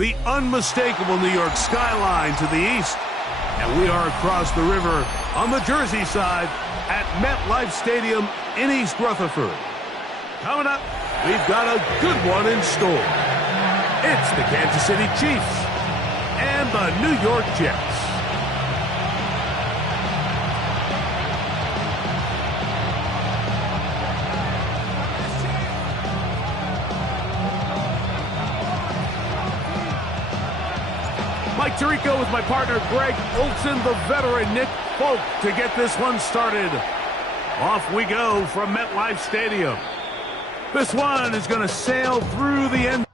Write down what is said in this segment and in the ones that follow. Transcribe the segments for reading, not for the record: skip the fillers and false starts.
the unmistakable New York skyline to the east. And we are across the river on the Jersey side at MetLife Stadium in East Rutherford. Coming up, we've got a good one in store. It's the Kansas City Chiefs and the New York Jets. Mike Tirico with my partner Greg Olson, the veteran Nick Folk to get this one started. Off we go from MetLife Stadium. This one is going to sail through the end.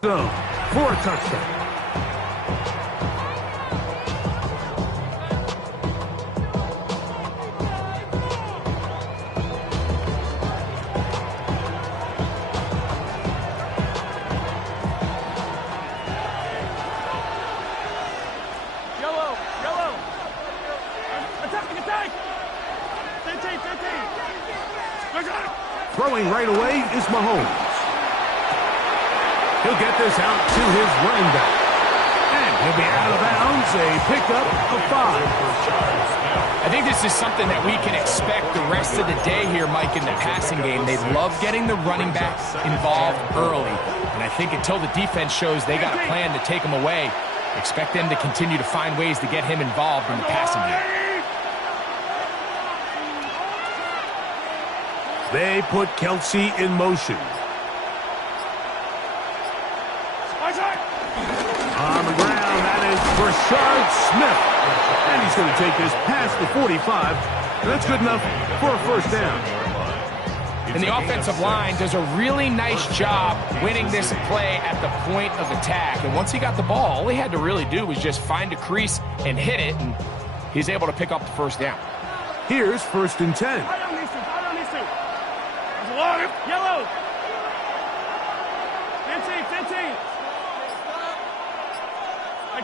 So, for a touchdown. Yellow! Attack! 15! Throwing right away is Mahomes. He'll get this out to his running back. And he'll be out of bounds, a pickup of 5. I think this is something that we can expect the rest of the day here, Mike, in the passing game. They love getting the running back involved early. And I think until the defense shows they got a plan to take him away, expect them to continue to find ways to get him involved in the passing game. They put Kelsey in motion. On the ground, that is Rashard Smith. And he's going to take this past the 45. And that's good enough for a first down. And the offensive line does a really nice job winning this play at the point of attack. And once he got the ball, all he had to really do was just find a crease and hit it. And he's able to pick up the first down. Here's 1st and 10. Yellow! 15!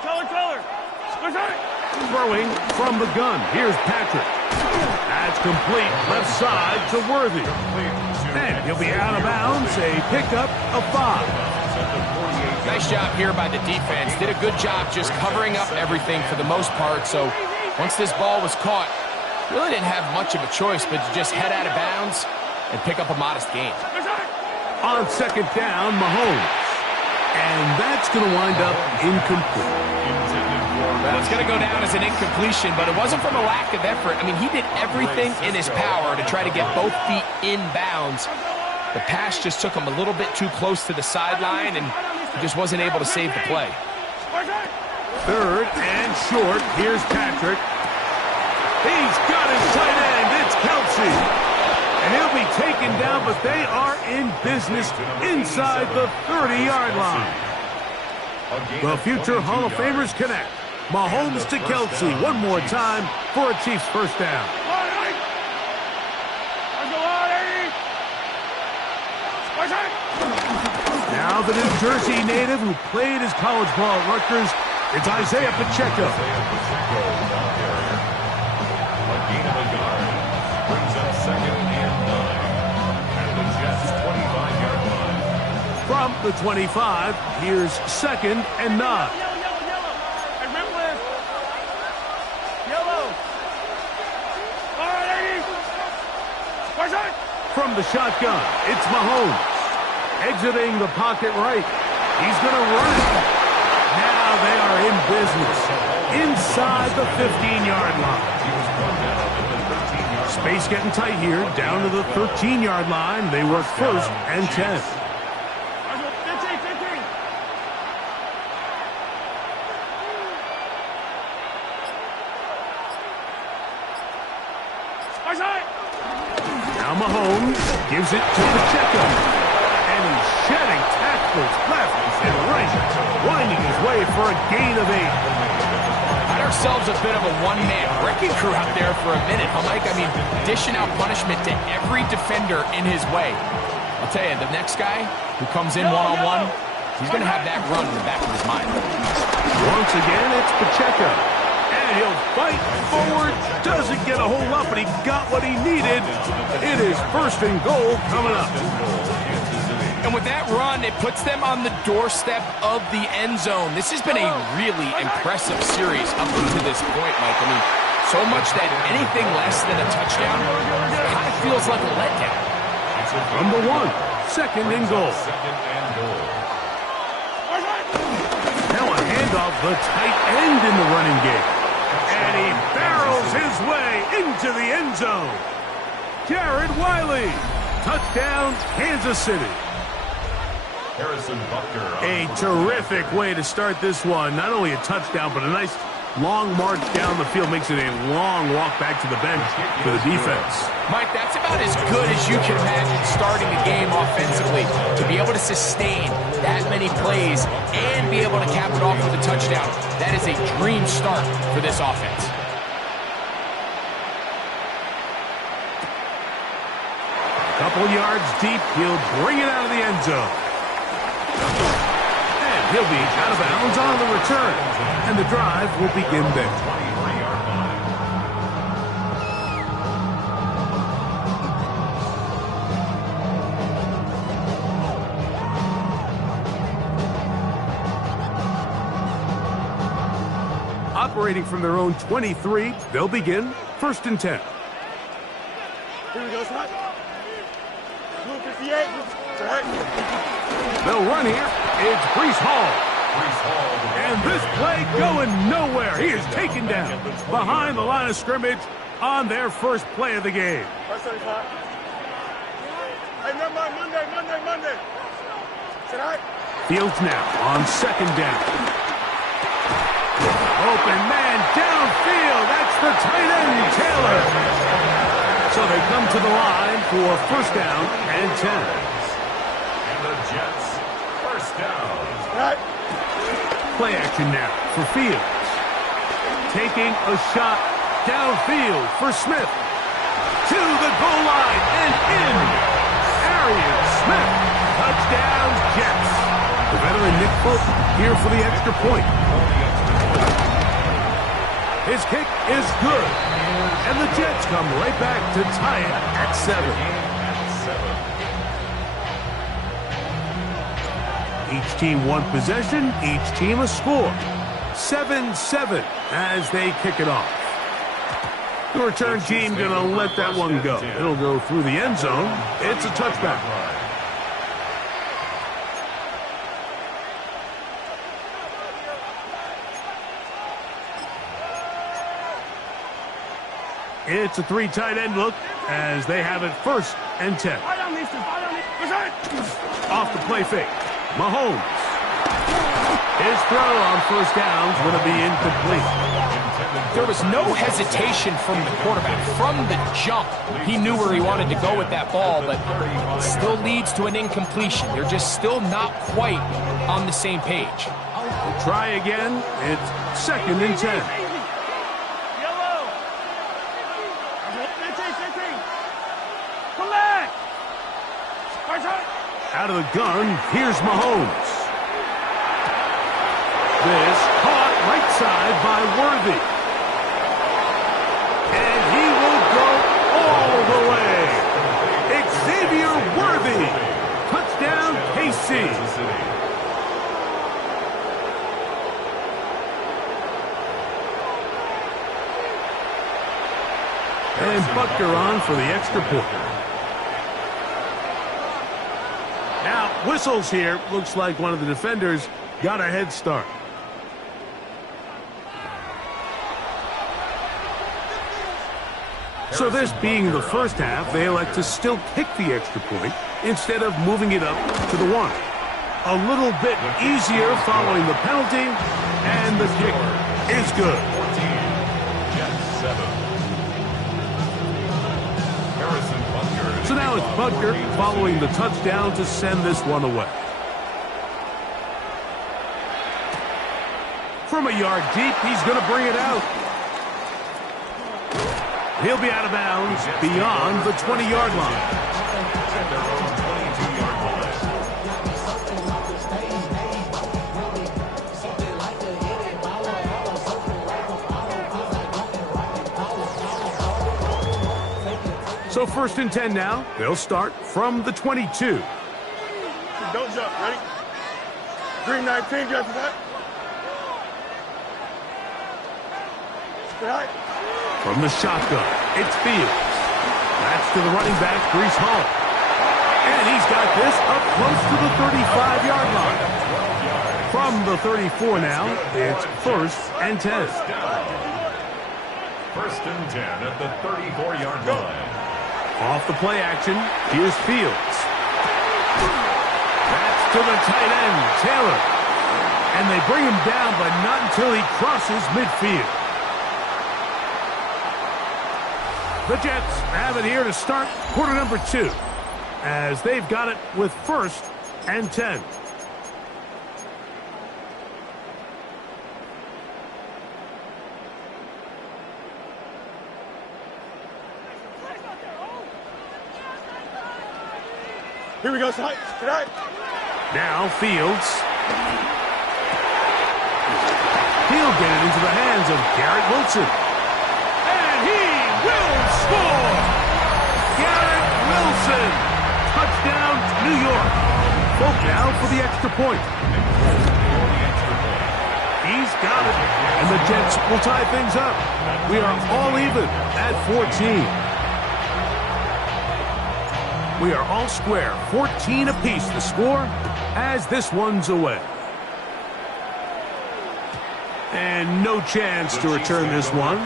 Color! Throwing from the gun. Here's Patrick. That's complete. Left side to Worthy. And he'll be out of bounds. A pickup of 5. Nice job here by the defense. Did a good job just covering up everything for the most part. So once this ball was caught, really didn't have much of a choice but to just head out of bounds and pick up a modest gain. On 2nd down, Mahomes. And that's going to wind up incomplete. Well, it's going to go down as an incompletion, but it wasn't from a lack of effort. I mean, he did everything in his power to try to get both feet in bounds. The pass just took him a little bit too close to the sideline, and he just wasn't able to save the play. 3rd and short. Here's Patrick. He's got his tight end. It's Kelsey. And he'll be taken down, but they are in business inside the 30-yard line. The future Hall of Famers connect Mahomes to Kelsey one more time for a Chiefs first down. Now the New Jersey native who played his college ball at Rutgers, it's Isaiah Pacheco. A gain of a yard brings up 2nd and 9 at the Jets' 25-yard line. From the 25, here's 2nd and 9. Yellow. And red left. Yellow. All right, 80. Where's that? From the shotgun, it's Mahomes. Exiting the pocket right. He's going to run it. Now they are in business. Inside the 15-yard line. Space getting tight here. Down to the 13-yard line. They work 1st and 10. 15. Now Mahomes gives it to Pacheco. And he's shedding tackles left and right. Winding his way for a gain of 8. Had ourselves a bit of a one-man wrecking crew out there for a minute, huh, Mike? I mean, dishing out punishment to every defender in his way. I'll tell you, the next guy who comes in one-on-one, he's going to have that run in the back of his mind. Once again, it's Pacheco. And he'll fight forward. Doesn't get a whole lot, but he got what he needed. It is 1st and goal coming up. And with that run, it puts them on the doorstep of the end zone. This has been a really impressive series up to this point, Mike. I mean, so much that anything less than a touchdown kind of feels like a letdown. From the 1, 2nd and goal. Now a handoff, the tight end in the running game. And he barrels his way into the end zone. Jared Wiley. Touchdown, Kansas City. Harrison Butker. A terrific way to start this one. Not only a touchdown, but a nice long march down the field. Makes it a long walk back to the bench for the defense. Mike, that's about as good as you can imagine starting a game offensively. To be able to sustain that many plays and be able to cap it off with a touchdown, that is a dream start for this offense. A couple yards deep, he'll bring it out of the end zone. And he'll be out of bounds on the return. And the drive will begin there. 23-yard line. Operating from their own 23, they'll begin 1st and 10. Here we go, son. Blue 58. They'll run here. It's Breece Hall. And this play going nowhere. He is taken down behind the line of scrimmage on their first play of the game. Hey, Monday. Tonight. Fields now on 2nd down. Open man downfield. That's the tight end, Taylor. So they come to the line for 1st down and 10. And the Jets, 1st down. Right. Play action now for Fields. Taking a shot downfield for Smith. To the goal line and in. Arian Smith. Touchdown, Jets. The veteran Nick Folk here for the extra point. His kick is good. And the Jets come right back to tie it at 7. Each team one possession, each team a score. 7-7 as they kick it off. The return team going to let that one go. It'll go through the end zone. It's a touchback. It's a 3 tight end look as they have it 1st and 10. Off the play fake. Mahomes. His throw on 1st down is going to be incomplete. There was no hesitation from the quarterback. From the jump, he knew where he wanted to go with that ball, but it still leads to an incompletion. They're just still not quite on the same page. Try again. It's 2nd and 10. Yellow. 15. Come back. Out of the gun, here's Mahomes. This caught right side by Worthy. And he will go all the way. Xavier Worthy. Touchdown, KC. And Butker on for the extra point. Now, whistles here. Looks like one of the defenders got a head start. So this being the first half, they elect to still kick the extra point instead of moving it up to the 1. A little bit easier following the penalty, and the kick is good. 14, Jets 7. Harrison Butker. So now it's Butker following the touchdown to send this one away. From a yard deep, he's going to bring it out. He'll be out of bounds beyond the 20-yard line. At their own 22-yard line. So 1st and 10 now. They'll start from the 22. Don't jump. Ready? Green 19, jump for that. Stay high. From the shotgun, it's Fields. That's to the running back, Breece Hall. And he's got this up close to the 35-yard line. From the 34 now, it's 1st and 10. 1st and 10 at the 34-yard line. Off the play action, here's Fields. That's to the tight end, Taylor. And they bring him down, but not until he crosses midfield. The Jets have it here to start quarter number 2, as they've got it with 1st and 10. Here we go, Snipe. Tonight. Now Fields. He'll get it into the hands of Garrett Wilson. And he will score! Garrett Wilson! Touchdown, New York. Folk now for the extra point. He's got it. And the Jets will tie things up. We are all even at 14. We are all square, 14 apiece the score as this one's away. And no chance to return this one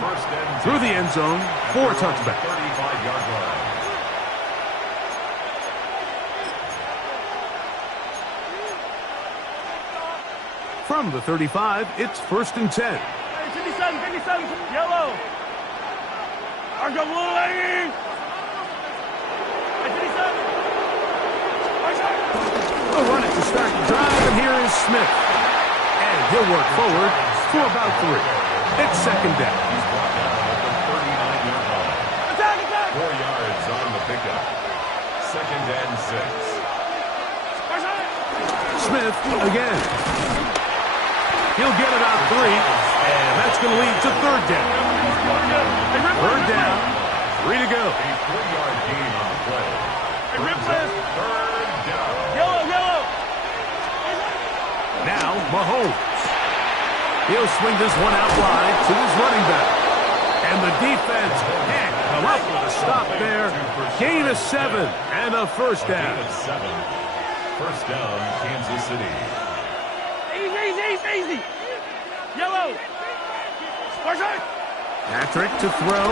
through the end zone for a touchback. 35-yard line. From the 35, it's 1st and 10. Hey, 57, yellow. Argo blue, lady. A run it to start the drive, and here is Smith. And he'll work forward for about 3. It's 2nd down. He's brought down at the 39-yard line. Attack! 4 yards on the pickup. 2nd and 6. Smith again. He'll get it out 3, and that's going to lead to 3rd down. 3rd down, 3 to go. A 3-yard gain on the play. Rip this. 3rd down. Yellow. Now Mahomes. He'll swing this one out wide to his running back. And the defense can't come up with a stop there. Gain of 7 and a 1st down. Gain of 7. 1st down, Kansas City. Easy. Yellow. Patrick to throw.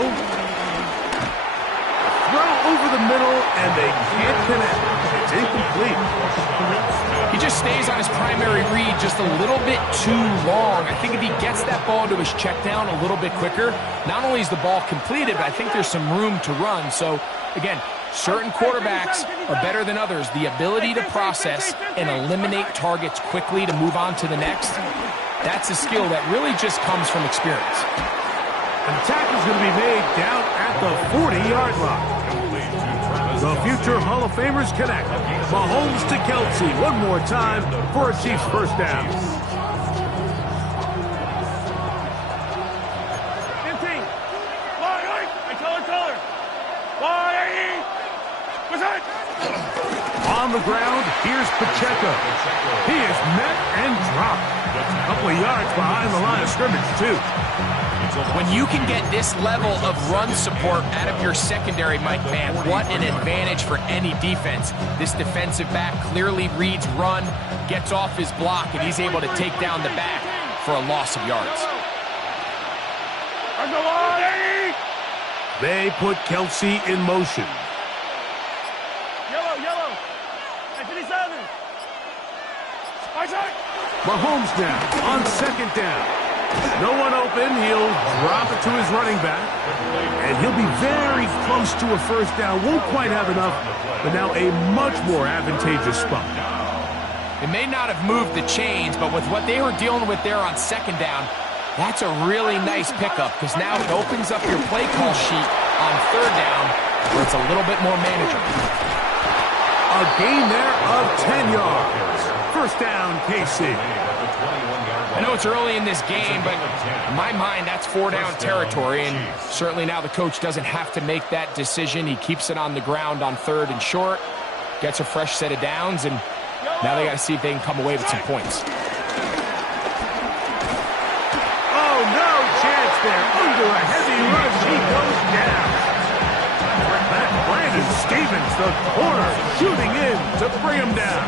Throw over the middle, and they can't connect. It's incomplete. He just stays on his primary read just a little bit too long. I think if he gets that ball to his check down a little bit quicker, not only is the ball completed, but I think there's some room to run. So, again, certain quarterbacks are better than others. The ability to process and eliminate targets quickly to move on to the next. That's a skill that really just comes from experience. An attack is going to be made down at the 40-yard line. The future Hall of Famers connect. Mahomes to Kelce one more time for a Chiefs first down. On the ground, here's Pacheco. He is met and dropped. A couple of yards behind the line of scrimmage, too. When you can get this level of run support out of your secondary, Mike, man, what an advantage for any defense. This defensive back clearly reads run, gets off his block, and he's able to take down the back for a loss of yards. They put Kelce in motion. Yellow. 57. Mahomes now on second down. No one open. He'll drop it to his running back. And he'll be very close to a first down. Won't quite have enough, but now a much more advantageous spot. It may not have moved the chains, but with what they were dealing with there on second down, that's a really nice pickup because now it opens up your play call sheet on third down where it's a little bit more manageable. A gain there of 10 yards. First down, KC. I know it's early in this game, but in my mind, that's four-down territory, and certainly now the coach doesn't have to make that decision. He keeps it on the ground on third and short, gets a fresh set of downs, and now they got to see if they can come away with some points. Oh, no chance there. Under a heavy rush, he goes down. Back Brandon Stevens, the corner, shooting in to bring him down.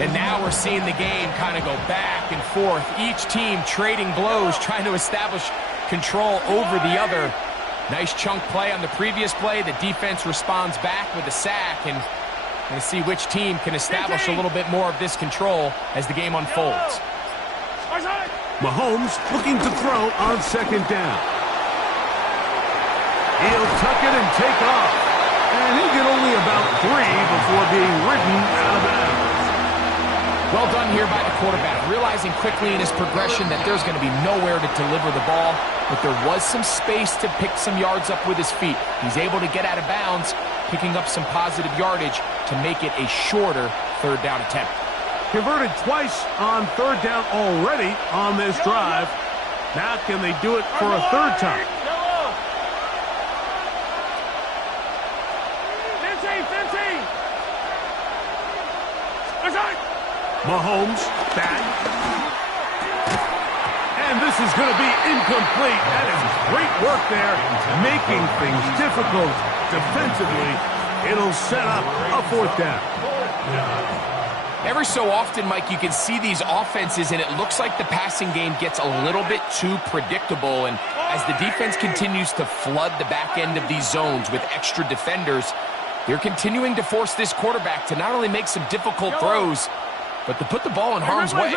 And now we're seeing the game kind of go back and forth. Each team trading blows, trying to establish control over the other. Nice chunk play on the previous play. The defense responds back with a sack, and we're going to see which team can establish a little bit more of this control as the game unfolds. Mahomes looking to throw on second down. He'll tuck it and take off. And he'll get only about 3 before being ridden out of bounds. Well done here by the quarterback, realizing quickly in his progression that there's going to be nowhere to deliver the ball, but there was some space to pick some yards up with his feet. He's able to get out of bounds, picking up some positive yardage to make it a shorter third down attempt. Converted twice on third down already on this drive. Now can they do it for a third time? 15. Mahomes back. And this is going to be incomplete. That is great work there, making things difficult defensively. It'll set up a fourth down. Every so often, Mike, you can see these offenses, and it looks like the passing game gets a little bit too predictable. And as the defense continues to flood the back end of these zones with extra defenders, they're continuing to force this quarterback to not only make some difficult throws, but to put the ball in harm's way.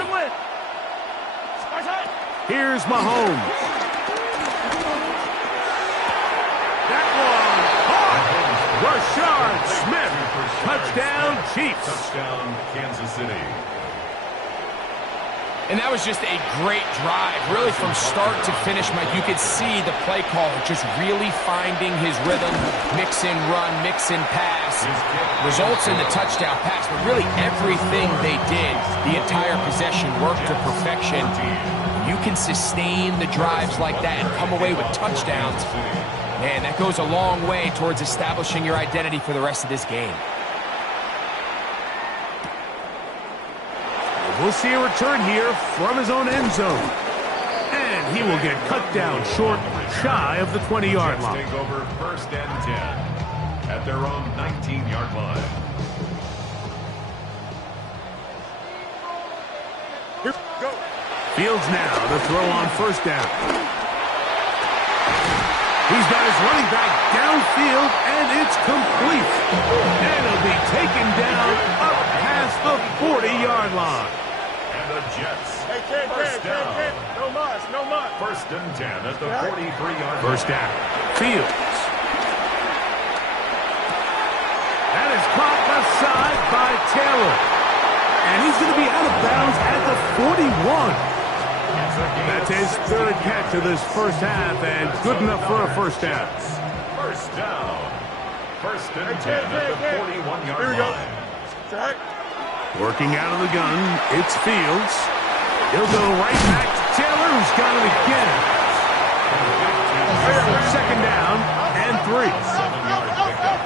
Here's Mahomes. That one caught. Rashard Smith. Touchdown, Chiefs. Touchdown, Kansas City. And that was just a great drive, really from start to finish, Mike. You could see the play call just really finding his rhythm, mix in run, mix in pass, results in the touchdown pass. But really everything they did, the entire possession worked to perfection. You can sustain the drives like that and come away with touchdowns. Man, that goes a long way towards establishing your identity for the rest of this game. We'll see a return here from his own end zone. And he will get cut down short, shy of the 20-yard line. Take over first and 10 at their own 19-yard line. Here, go. Fields now to throw on first down. He's got his running back downfield, and it's complete. And he'll be taken down up past the 40-yard line. And the Jets. Hey, First down. No muss. First and 10 at the 43-yard line. First down. Fields. That is caught left side by Taylor. And he's going to be out of bounds at the 41. That's his third catch of this first half, and good enough for a first down. First down. First and 10 at the 41-yard line. Track. Working out of the gun, it's Fields. He'll go right back to Taylor, who's got it again. Second down and 3. 7-yard pickup.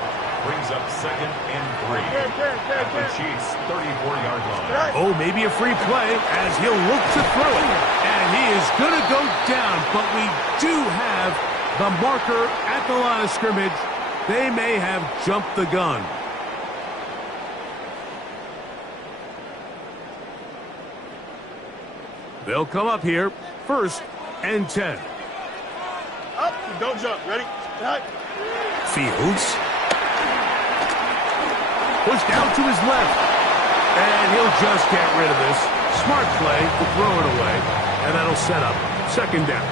Brings up second and 3. At the Chiefs' 34-yard line. Oh, maybe a free play as he'll look to throw it. And he is going to go down, but we do have the marker at the line of scrimmage. They may have jumped the gun. They'll come up here, first and 10. Up. Don't jump. Ready? Track. Fields. Pushed out to his left. And he'll just get rid of this. Smart play to throw it away. And that'll set up second down.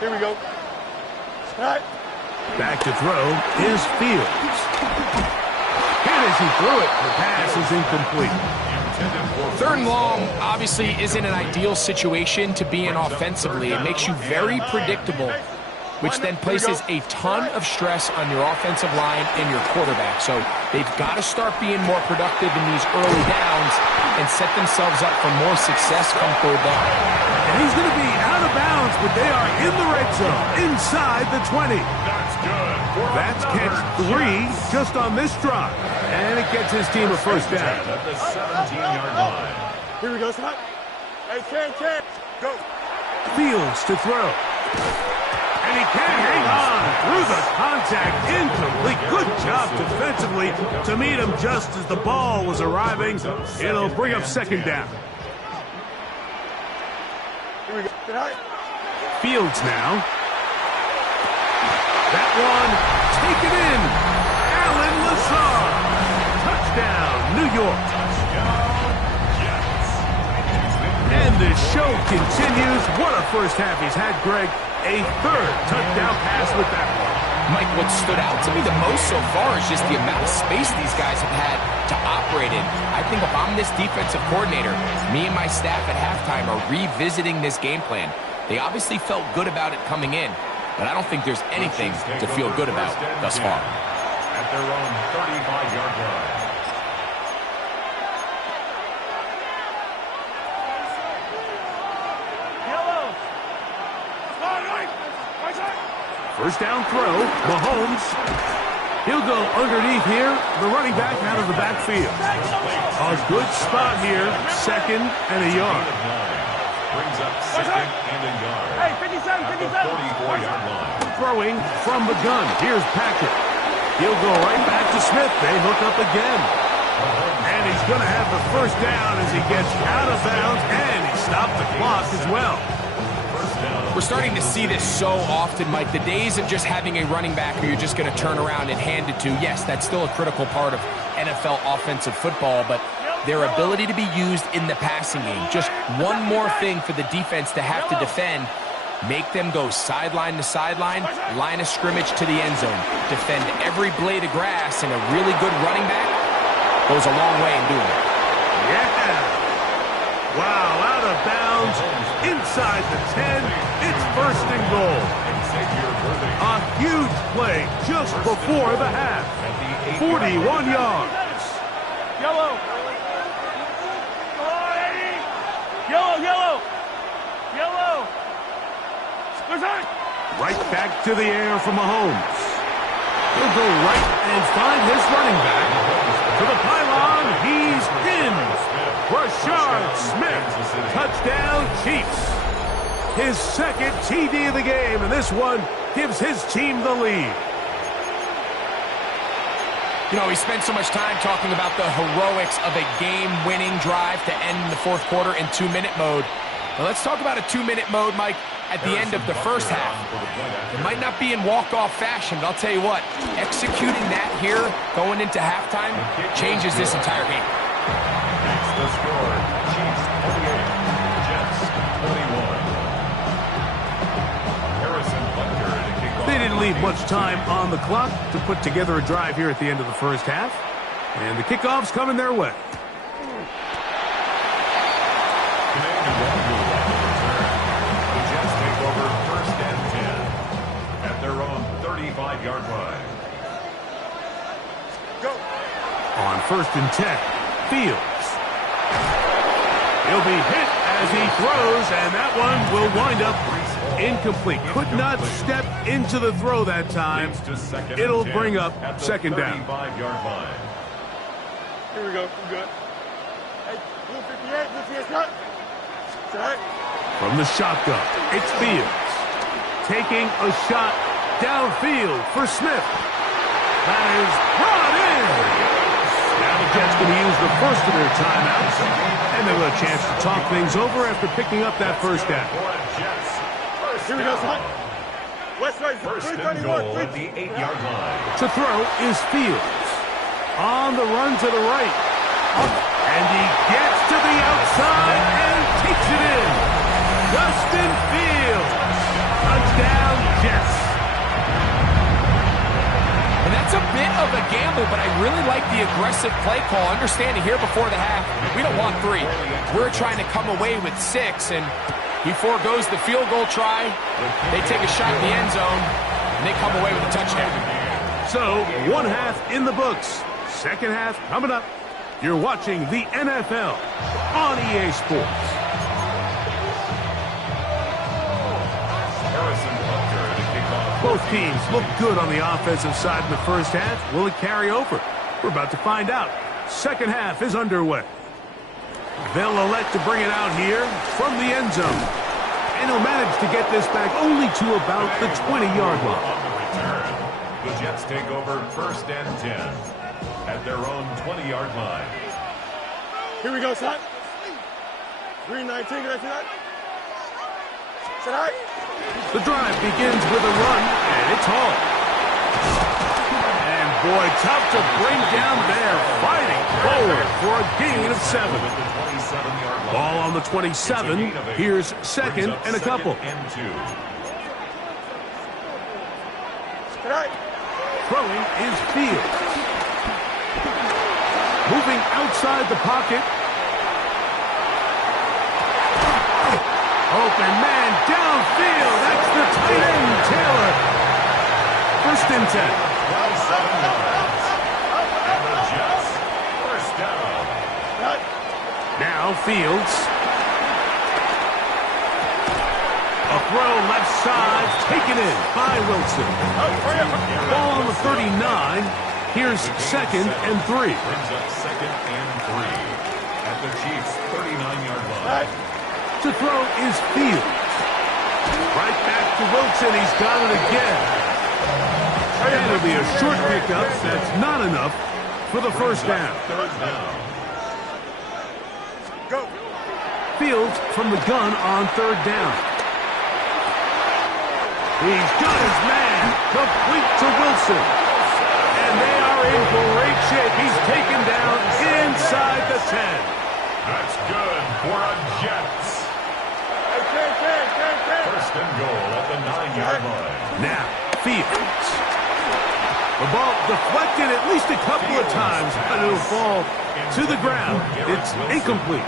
Here we go. Track. Back to throw is Fields. And as he threw it, the pass is incomplete. Third and long obviously isn't an ideal situation to be in offensively. It makes you very predictable, which then places a ton of stress on your offensive line and your quarterback. So they've got to start being more productive in these early downs and set themselves up for more success come third down. And he's going to be out of bounds, but they are in the red zone, inside the 20. That's good. That's catch 3 just on this drive. And it gets his team a first down. At the 17-yard line. Here we go, Scott. Hey, 10. Go. Fields to throw. And he can hang on through the contact. Incomplete. Good job defensively to meet him just as the ball was arriving. It'll bring up second down. Here we go. Track. Fields now. That one taken in. Allen Lazard. Touchdown, New York. And the show continues. What a first half he's had, Greg. A third touchdown pass with that one. Mike, what stood out to me the most so far is just the amount of space these guys have had to operate in. I think if I'm this defensive coordinator, me and my staff at halftime are revisiting this game plan. They obviously felt good about it coming in, but I don't think there's anything to feel good about thus far. At their own 35-yard line. First down throw, Mahomes. He'll go underneath here. The running back out of the backfield. A good spot here, second and a yard. Brings up second and a yard. Hey, 57. 34-yard line. Throwing from the gun. Here's Packard. He'll go right back to Smith. They hook up again. And he's going to have the first down as he gets out of bounds, and he stopped the clock as well. We're starting to see this so often, Mike. The days of just having a running back who you're just going to turn around and hand it to, yes, that's still a critical part of NFL offensive football, but their ability to be used in the passing game, just one more thing for the defense to have to defend, make them go sideline to sideline, line of scrimmage to the end zone, defend every blade of grass, and a really good running back goes a long way in doing it. Yeah. Wow, out of bounds, inside the 10, it's first and goal. A huge play just before the half. 41 yards. Yellow. Yellow. Right back to the air for Mahomes. He'll go right and find his running back. To the pylon, he's in. Rashard Smith, touchdown Chiefs. His second TD of the game, and this one gives his team the lead. You know, we spent so much time talking about the heroics of a game-winning drive to end the fourth quarter in 2-minute mode. Now let's talk about a 2-minute mode, Mike, at the end of the first half. It might not be in walk-off fashion, but I'll tell you what, executing that here going into halftime changes this entire game. That's the score. Chiefs 28, Jets 21. Harrison Butker to kick off. They didn't leave much time on the clock to put together a drive here at the end of the first half. And the kickoff's coming their way. Connected one rule on the return. The Jets take over 1st and 10 at their own 35-yard line. Go. On 1st and 10, Fields. He'll be hit as he throws, and that one will wind up incomplete. Could not step into the throw that time. It'll bring up 2nd down. 35-yard line. Here we go. We're good. Hey, blue 58, blue 58, cut. Set. From the shotgun, it's Fields. Taking a shot downfield for Smith. That is brought in. Now the Jets going to use the first of their timeouts. And they'll have a chance to talk things over after picking up that first down. Here we go, son. West side, 1st and goal at the 8-yard line. To throw is Fields. On the run to the right. Up, and he gets to the outside and takes it in. Justin Fields. Touchdown, Jets. And that's a bit of a gamble, but I really like the aggressive play call. Understanding here before the half, we don't want 3. We're trying to come away with 6, and he forgoes the field goal try. They take a shot in the end zone, and they come away with a touchdown. So, 1 half in the books. 2nd half coming up. You're watching the NFL on EA Sports. Harrison Butker to kick off. Both teams look good on the offensive side in the first half. Will it carry over? We're about to find out. 2nd half is underway. They'll elect to bring it out here from the end zone. And he'll manage to get this back only to about the 20-yard line. On the return, the Jets take over 1st and 10 at their own 20-yard line. Here we go, son. Green 19, can I see that? Set high. The drive begins with a run, and it's Hall. And boy, tough to bring down there, fighting forward for a gain of 7. Ball on the 27. Here's 2nd and a couple. Throwing is Fields. Moving outside the pocket. Open man downfield. That's the tight end, Taylor. 1st and 10. And the Jets, 1st down. Now Fields. A throw left side, taken in by Wilson. Ball on the 39. Here's 2nd and 3. Brings up 2nd and 3 at the Chiefs' 39-yard line. To throw is Fields. Right back to Wilson. He's got it again. That'll be a short pickup. That's not enough for the 1st down. 3rd down. Go. Fields from the gun on 3rd down. He's got his man. Complete to Wilson. And they are in great shape. He's taken down inside the 10. That's good for a Jets. Hey, 1st and goal at the 9-yard line. Now, Fields. The ball deflected at least a couple of times, but it'll fall to the ground. It's incomplete.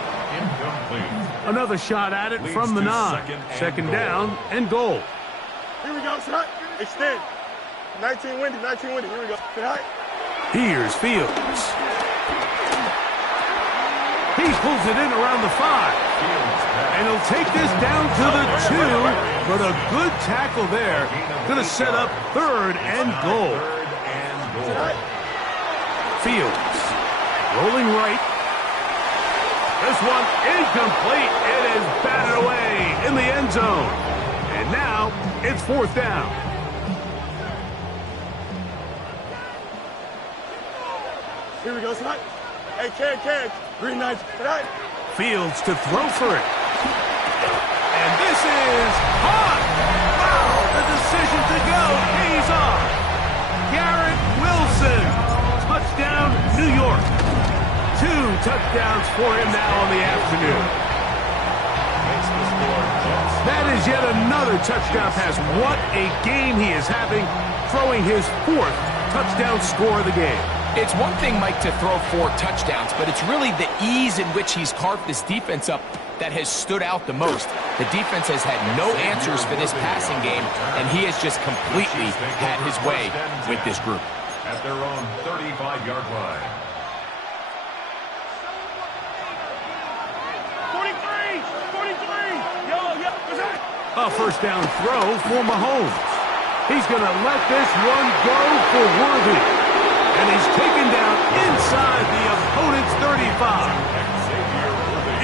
Another shot at it from the 9. 2nd down and goal. Here we go, son. Extend. 19 windy, 19 windy. Here we go. Get high. Here's Fields. He pulls it in around the 5. And he'll take this down to the 2. But a good tackle there. Going to set up 3rd and goal. Fields rolling right. This one incomplete. It is batted away in the end zone. And now it's 4th down. Here we go, son. Hey, can. Green 9. Tonight. Fields to throw for it. And this is hot. Wow, the decision to go pays off. Garrett Wilson. Touchdown, New York. 2 touchdowns for him now on the afternoon. That is yet another touchdown pass. What a game he is having, throwing his 4th touchdown score of the game. It's one thing, Mike, to throw 4 touchdowns, but it's really the ease in which he's carved this defense up that has stood out the most. The defense has had no answers for this passing game, and he has just completely had his way with this group. At their own 35-yard line. 43! Yellow, A first down throw for Mahomes. He's going to let this one go for Worthy. And he's taken down inside the opponent's 35.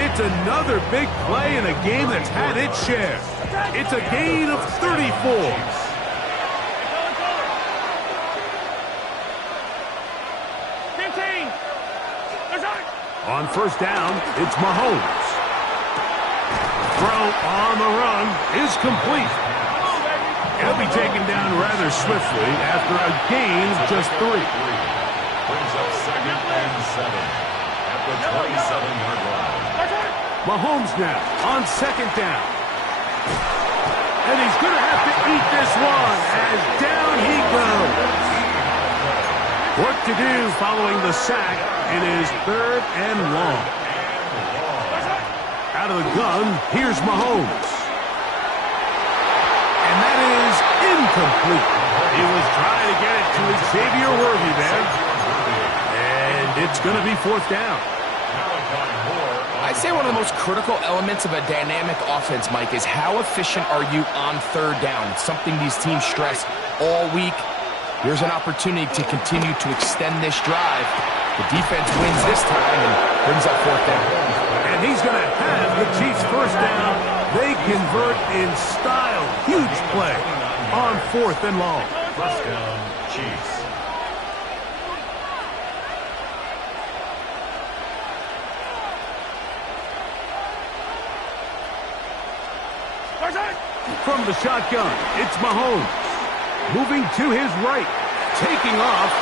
It's another big play in a game that's had its share. It's a gain of 34. On first down, it's Mahomes. Throw on the run is complete. He'll be taken down rather swiftly after a gain of just 3. Brings up 2nd and 7 at the 27-yard line. Mahomes now on 2nd down. And he's going to have to eat this one as down he goes. Work to do following the sack. It is 3rd and long. Out of the gun, here's Mahomes. And that is incomplete. He was trying to get it to Xavier Worthy there. And it's going to be 4th down. I'd say one of the most critical elements of a dynamic offense, Mike, is how efficient are you on 3rd down. It's something these teams stress all week. Here's an opportunity to continue to extend this drive. The defense wins this time and brings up 4th down. And he's going to have the Chiefs' first down. They convert in style. Huge play on 4th and long. First down, Chiefs. From the shotgun, it's Mahomes. Moving to his right. Taking off.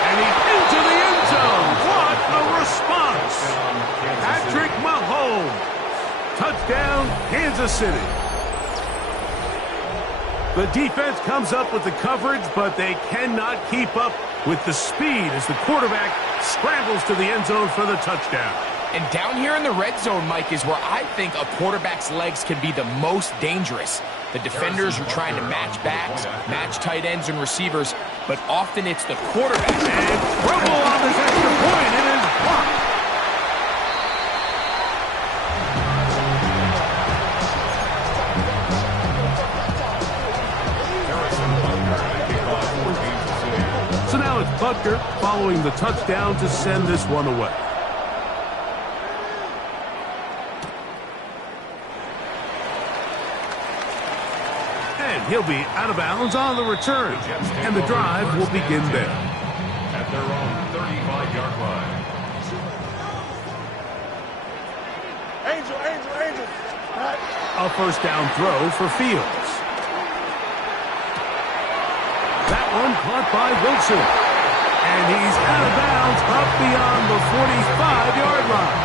And he's into the end zone. What a response. Patrick Mahomes. Touchdown, Kansas City. The defense comes up with the coverage, but they cannot keep up with the speed as the quarterback scrambles to the end zone for the touchdown. And down here in the red zone, Mike, is where I think a quarterback's legs can be the most dangerous. The defenders are trying to match backs, match tight ends and receivers, but often it's the quarterback. And trouble on this extra point. It is blocked. So now it's Butker following the touchdown to send this one away. He'll be out of bounds on the return, and the drive will begin there. At their own 35-yard line. Angel. A first down throw for Fields. That one caught by Wilson. And he's out of bounds up beyond the 45-yard line.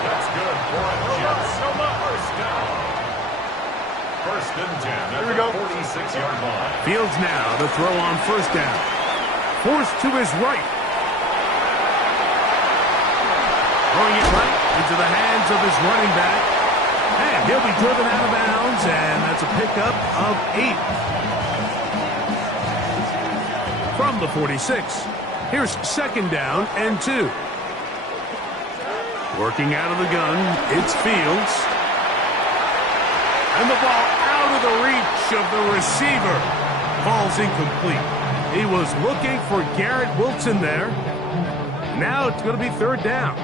That's good for a Jets. First down. 1st and 10 at the 46-yard line. Fields now to throw on first down. Forced to his right. Throwing it right into the hands of his running back. And he'll be driven out of bounds, and that's a pickup of 8. From the 46. Here's 2nd down and 2. Working out of the gun, it's Fields. And the ball out of the reach of the receiver. Ball's incomplete. He was looking for Garrett Wilson there. Now it's going to be 3rd down.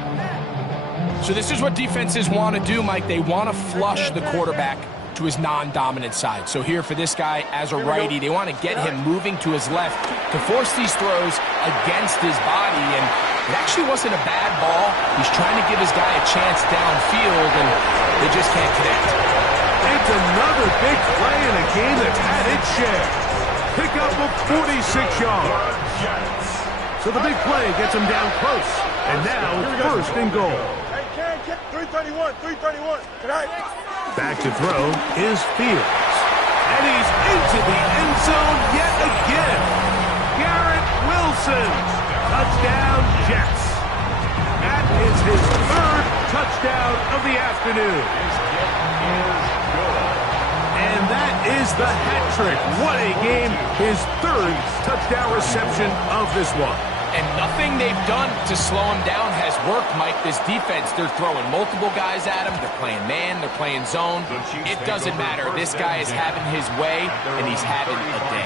So this is what defenses want to do, Mike. They want to flush the quarterback to his non-dominant side. So here for this guy as a righty, they want to get him moving to his left to force these throws against his body. And it actually wasn't a bad ball. He's trying to give his guy a chance downfield, and they just can't connect. It's another big play in a game that's had its share. Pickup of 46 yards. So the big play gets him down close. And now 1st and goal. Hey, Ken, 331. Back to throw is Fields. And he's into the end zone yet again. Garrett Wilson. Touchdown, Jets. That is his third touchdown of the afternoon. And that is the hat trick. What a game. His third touchdown reception of this one. And nothing they've done to slow him down has worked, Mike. This defense, they're throwing multiple guys at him. They're playing man, they're playing zone. It doesn't matter. This guy is having his way, and he's having a day.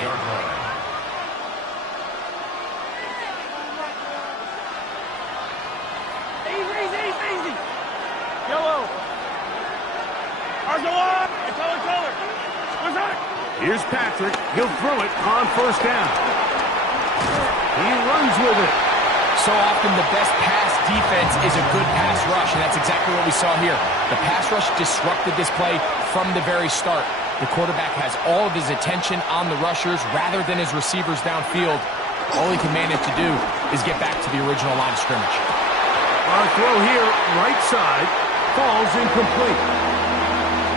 Easy. Yellow. Ours go on. Color. What's that? Here's Patrick. He'll throw it on first down. He runs with it. So often the best pass defense is a good pass rush, and that's exactly what we saw here. The pass rush disrupted this play from the very start. The quarterback has all of his attention on the rushers rather than his receivers downfield. All he can manage to do is get back to the original line of scrimmage. Our throw here, right side, falls incomplete.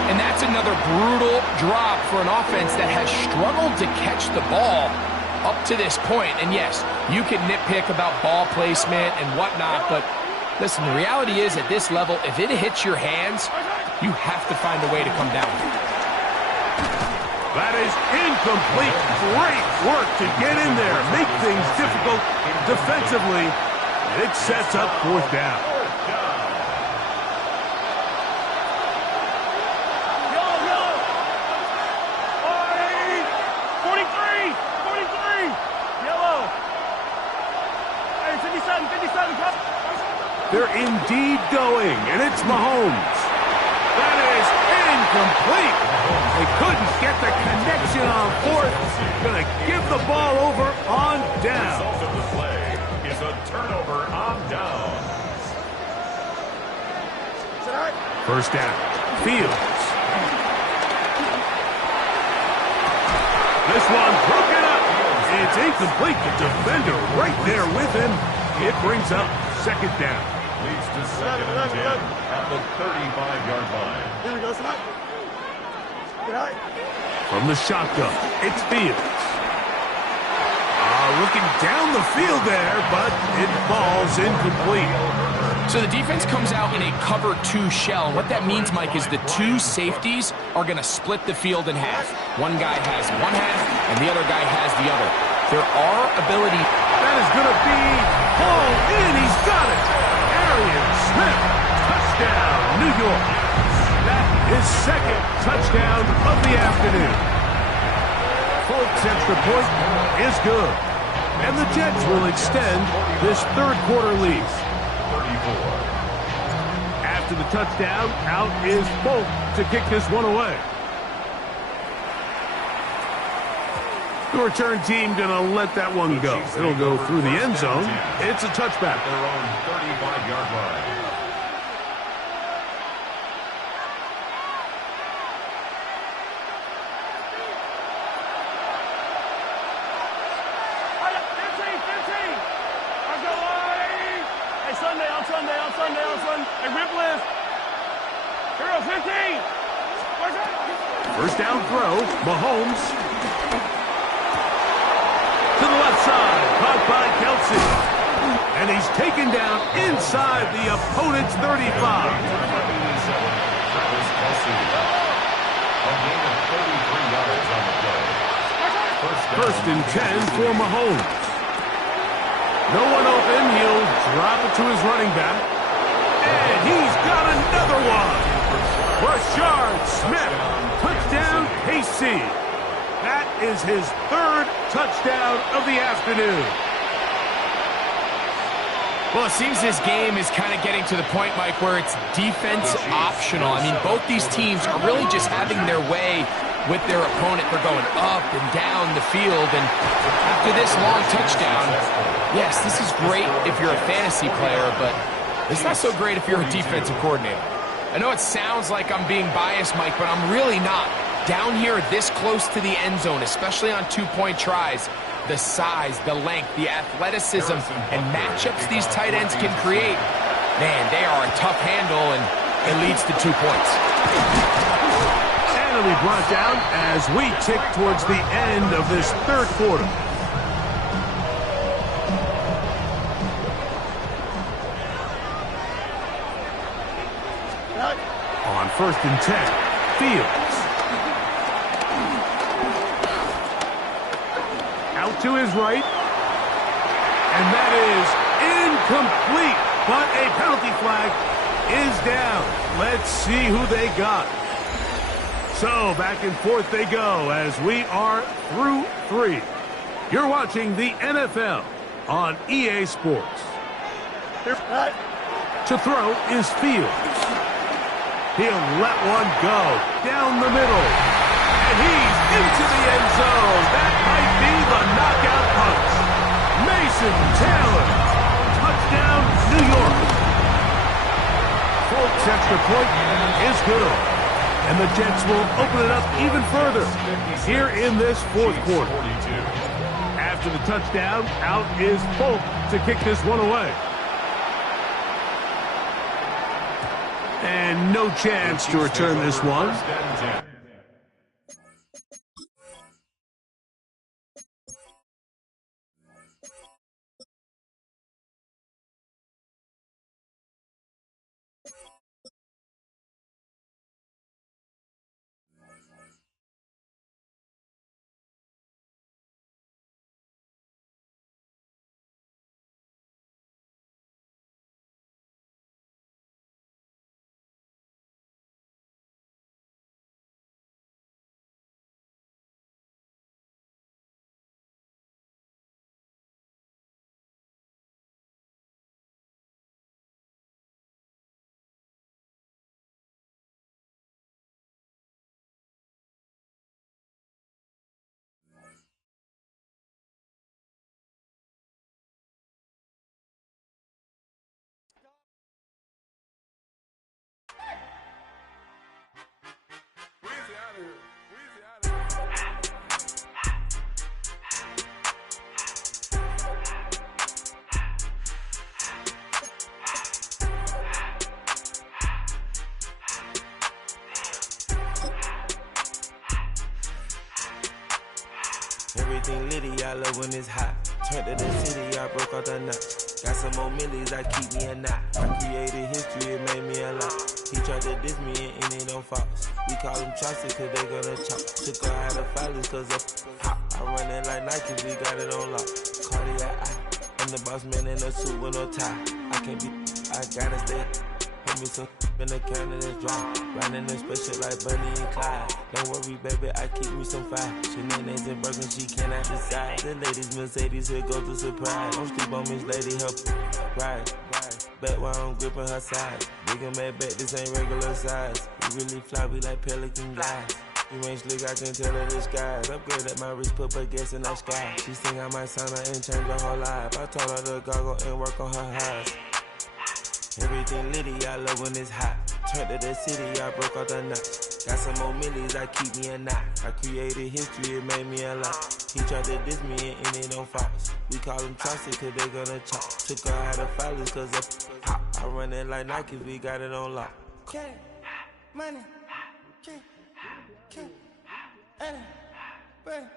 And that's another brutal drop for an offense that has struggled to catch the ball up to this point. And yes, you can nitpick about ball placement and whatnot, but listen, the reality is at this level, if it hits your hands, you have to find a way to come down. That is incomplete. Great work to get in there, make things difficult defensively, and it sets up fourth down. They're indeed going, and it's Mahomes. That is incomplete. They couldn't get the connection on fourth. Going to give the ball over on down. The result of the play is a turnover on down. First down. Fields. This one broken up. It's incomplete. The defender right there with him. It brings up second down. Leads to second and 10 at the 35-yard line. Here we go, son. From the shotgun, it's Fields. Looking down the field there, but it falls incomplete. So the defense comes out in a cover 2 shell. And what that means, Mike, is the 2 safeties are going to split the field in half. One guy has one half, and the other guy has the other. There are ability. That is going to be hauled in. He's got it. Arian Smith. Touchdown, New York. That is second touchdown of the afternoon. Folks, extra point is good. And the Jets will extend this third quarter lead. 34. After the touchdown, out is Folk to kick this one away. The return team going to let that one go. It'll go through the end zone. It's a touchback. Their own 35-yard line. Hey, whip lift. Hero 15. First down throw, Mahomes. To the left side, caught by Kelsey. And he's taken down inside the opponent's 35. Travis Kelsey. A gain of 33 yards on the play. First and 10 for Mahomes. No one open, he'll drop it to his running back. And he's got another one. Rashard Smith, touchdown KC. That is his third touchdown of the afternoon. Well, it seems this game is kind of getting to the point, Mike, where it's defense optional. I mean, both these teams are really just having their way with their opponent. They're going up and down the field, and after this long touchdown, yes, this is great if you're a fantasy player, but it's not so great if you're a defensive coordinator. I know it sounds like I'm being biased, Mike, but I'm really not. Down here this close to the end zone, especially on two-point tries, the size, the length, the athleticism, and matchups these tight ends can create, man, they are a tough handle, and it leads to 2 points. And it'll be brought down as we tick towards the end of this third quarter. 1st and 10. Fields. Out to his right. And that is incomplete. But a penalty flag is down. Let's see who they got. So back and forth they go as we are through 3. You're watching the NFL on EA Sports. To throw is Fields. He'll let one go down the middle. And he's into the end zone. That might be the knockout punch. Mason Taylor. Touchdown, New York. Folks, extra point is good. And the Jets will open it up even further here in this 4th quarter. After the touchdown, out is Folk to kick this one away. And no chance to return this one. Everything litty, I love when it's hot. Turned to the city, I broke out the nut. Got some more millies, I keep me a knot. I created history, it made me a lot. He tried to diss me and it don't false. We call them Chaucer cause they gonna chop. Took her out of filers cause of hop. I run it like Nike, we got it on lock. Cardiac eye. I'm the boss man in a suit with no tie. I can't be, I gotta stay. Put me some in the can of this dry. Riding in special like Bunny and Clyde. Don't worry, baby, I keep me some fire. Shenanigans and Birkin, she cannot decide. The ladies Mercedes, here goes the surprise. Don't sleep on Miss Lady, help ride. Back while I'm gripping her side. Big and mad back, this ain't regular size. We really fly, we like pelican guys. You ain't slick, I can tell her the skies. Upgrade at my wrist, put her gas in the sky. She think I might sign her and change her whole life. I told her to goggle and work on her highs. Everything litty, I love when it's hot. Turned to the city, I broke out the nuts. Got some more millies, I keep me a knot. I created history, it made me a lot. He tried to diss me and it don't false. We call them Chaucer cause they gonna chop. Took her out of filers cause of pop. I run it like Nike, we got it on lock. Okay, money, okay, money, bring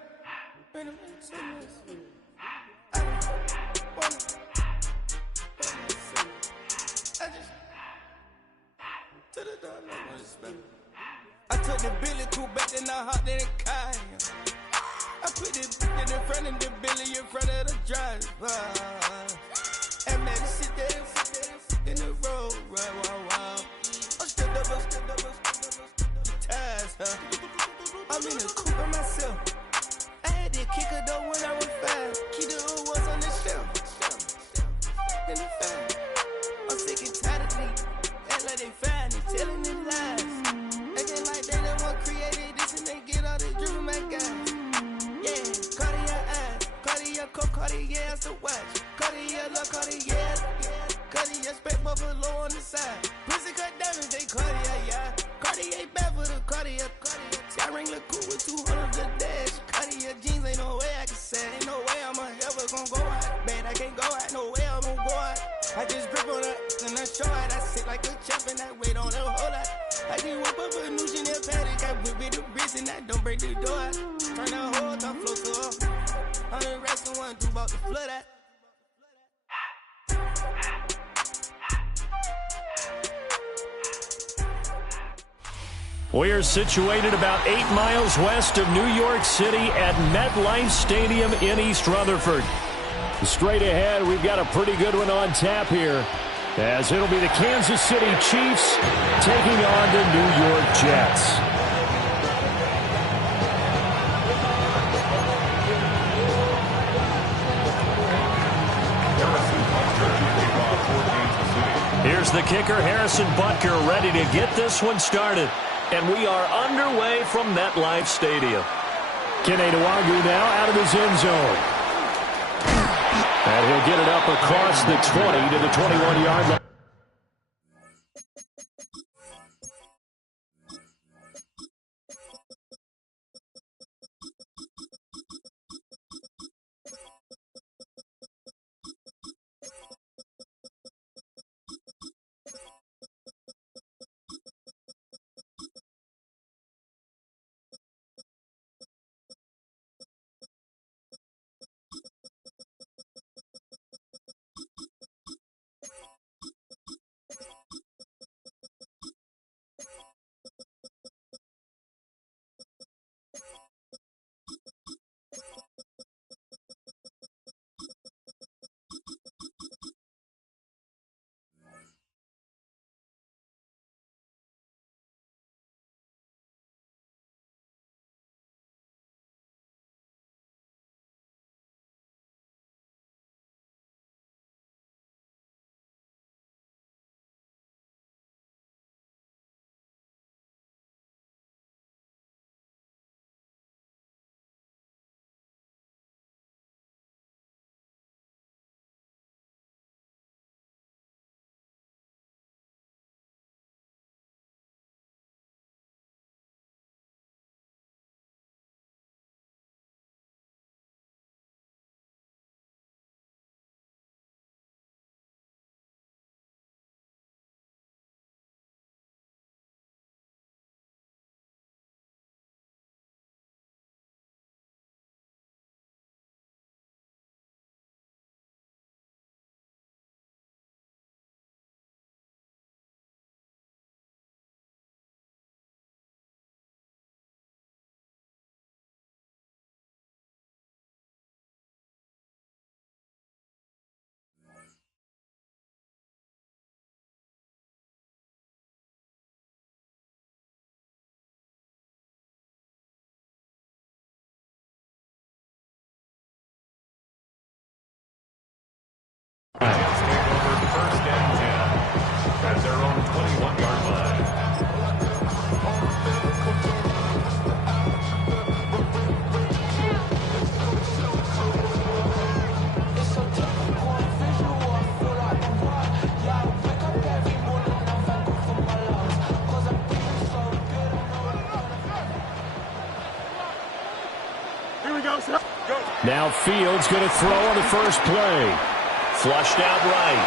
I took the Billy cool back, then I hopped in the car. I put the in front of the Billy in front of the driver. And man, sit there in the road, right, wow. I'm still double, ties, huh? I'm in the coupe by myself. I had to kick her though when I was 5. Keep the old ones on the shelf. In the fan. I'm sick and tired of me. Act like they fine and telling them lies. Acting like they the one created this and they get all the driven my guys. Yeah, Cartier eyes, Cartier coat, Cartier ass to watch. Cartier love, Cartier, Cartier spec buffalo on the side. Pussy cut diamonds, they Cartier, yeah. Cartier bad for the Cartier. See, I ring the cool with 200 the dash. Cartier jeans, ain't no way I can say. Ain't no way I'm ever gonna go out. Man, I can't go out, no way I'm gonna go out. I just grip on her and I show out. I sit like a champ and I wait on her whole lot. I just whip up a new Chanel paddock. I whip with the wrist and I don't break the door out. Turn that whole top flow to her. I'm the rest of one, do about the flood out. We're situated about 8 miles west of New York City at MetLife Stadium in East Rutherford. Straight ahead, we've got a pretty good one on tap here, as it'll be the Kansas City Chiefs taking on the New York Jets. Here's the kicker, Harrison Butker, ready to get this one started. And we are underway from MetLife Stadium. Kene Nwangwu now out of his end zone. And he'll get it up across the 20 to the 21-yard line. First and 10 at their own 21-yard line. Here we go, sir. Go. Now Fields going to throw on the first play. Flushed out right.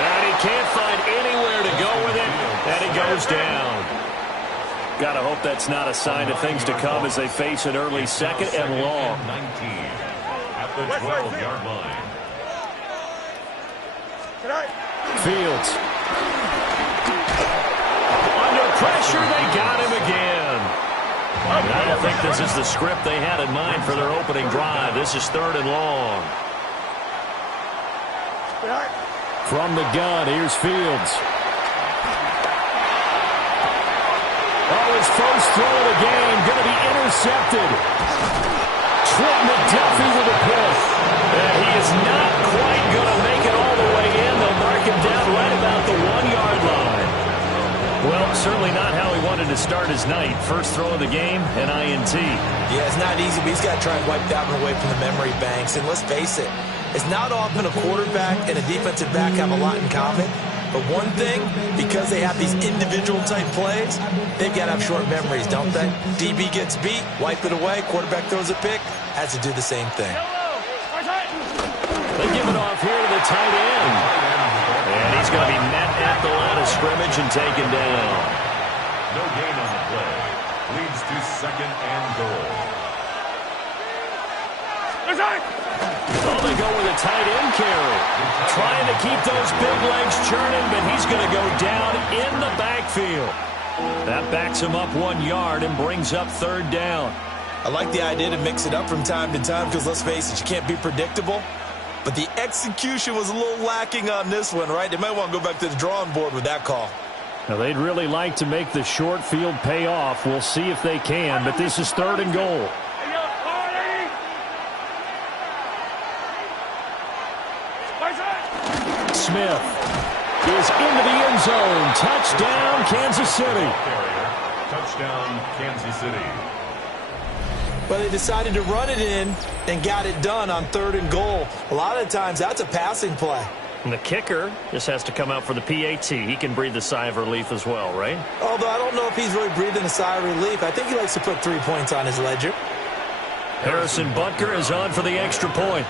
And he can't find anywhere to go with it. And it goes down. Got to hope that's not a sign of things to come as they face an early second and long. 19 at the 12-yard line. Fields. Under pressure, they got him again. And I don't think this is the script they had in mind for their opening drive. This is 3rd and long. From the gun, here's Fields. Oh, his first throw of the game going to be intercepted. Trent McDuffie with a pick. And he is not quite going to make it all the way in. They'll mark him down right about the 1-yard line. Well, certainly not how he wanted to start his night. First throw of the game, an INT. Yeah, it's not easy, but he's got to try and wipe that one away from the memory banks. And let's face it, it's not often a quarterback and a defensive back have a lot in common. But one thing, because they have these individual-type plays, they've got to have short memories, don't they? DB gets beat, wipe it away, quarterback throws a pick, has to do the same thing. They give it off here to the tight end. And he's going to be met at the line of scrimmage and taken down. No gain on the play. Leads to 2nd and goal. Oh, they go with a tight end carry. Trying to keep those big legs churning, but he's going to go down in the backfield. That backs him up 1 yard and brings up 3rd down. I like the idea to mix it up from time to time because, let's face it, you can't be predictable. But the execution was a little lacking on this one, right? They might want to go back to the drawing board with that call. Now, they'd really like to make the short field pay off. We'll see if they can, but this is 3rd and goal. Smith is into the end zone. Touchdown, Kansas City. Touchdown, Kansas City. Well, they decided to run it in and got it done on 3rd and goal. A lot of times, that's a passing play. And the kicker just has to come out for the PAT. He can breathe a sigh of relief as well, right? Although I don't know if he's really breathing a sigh of relief. I think he likes to put 3 points on his ledger. Harrison Butker is on for the extra point.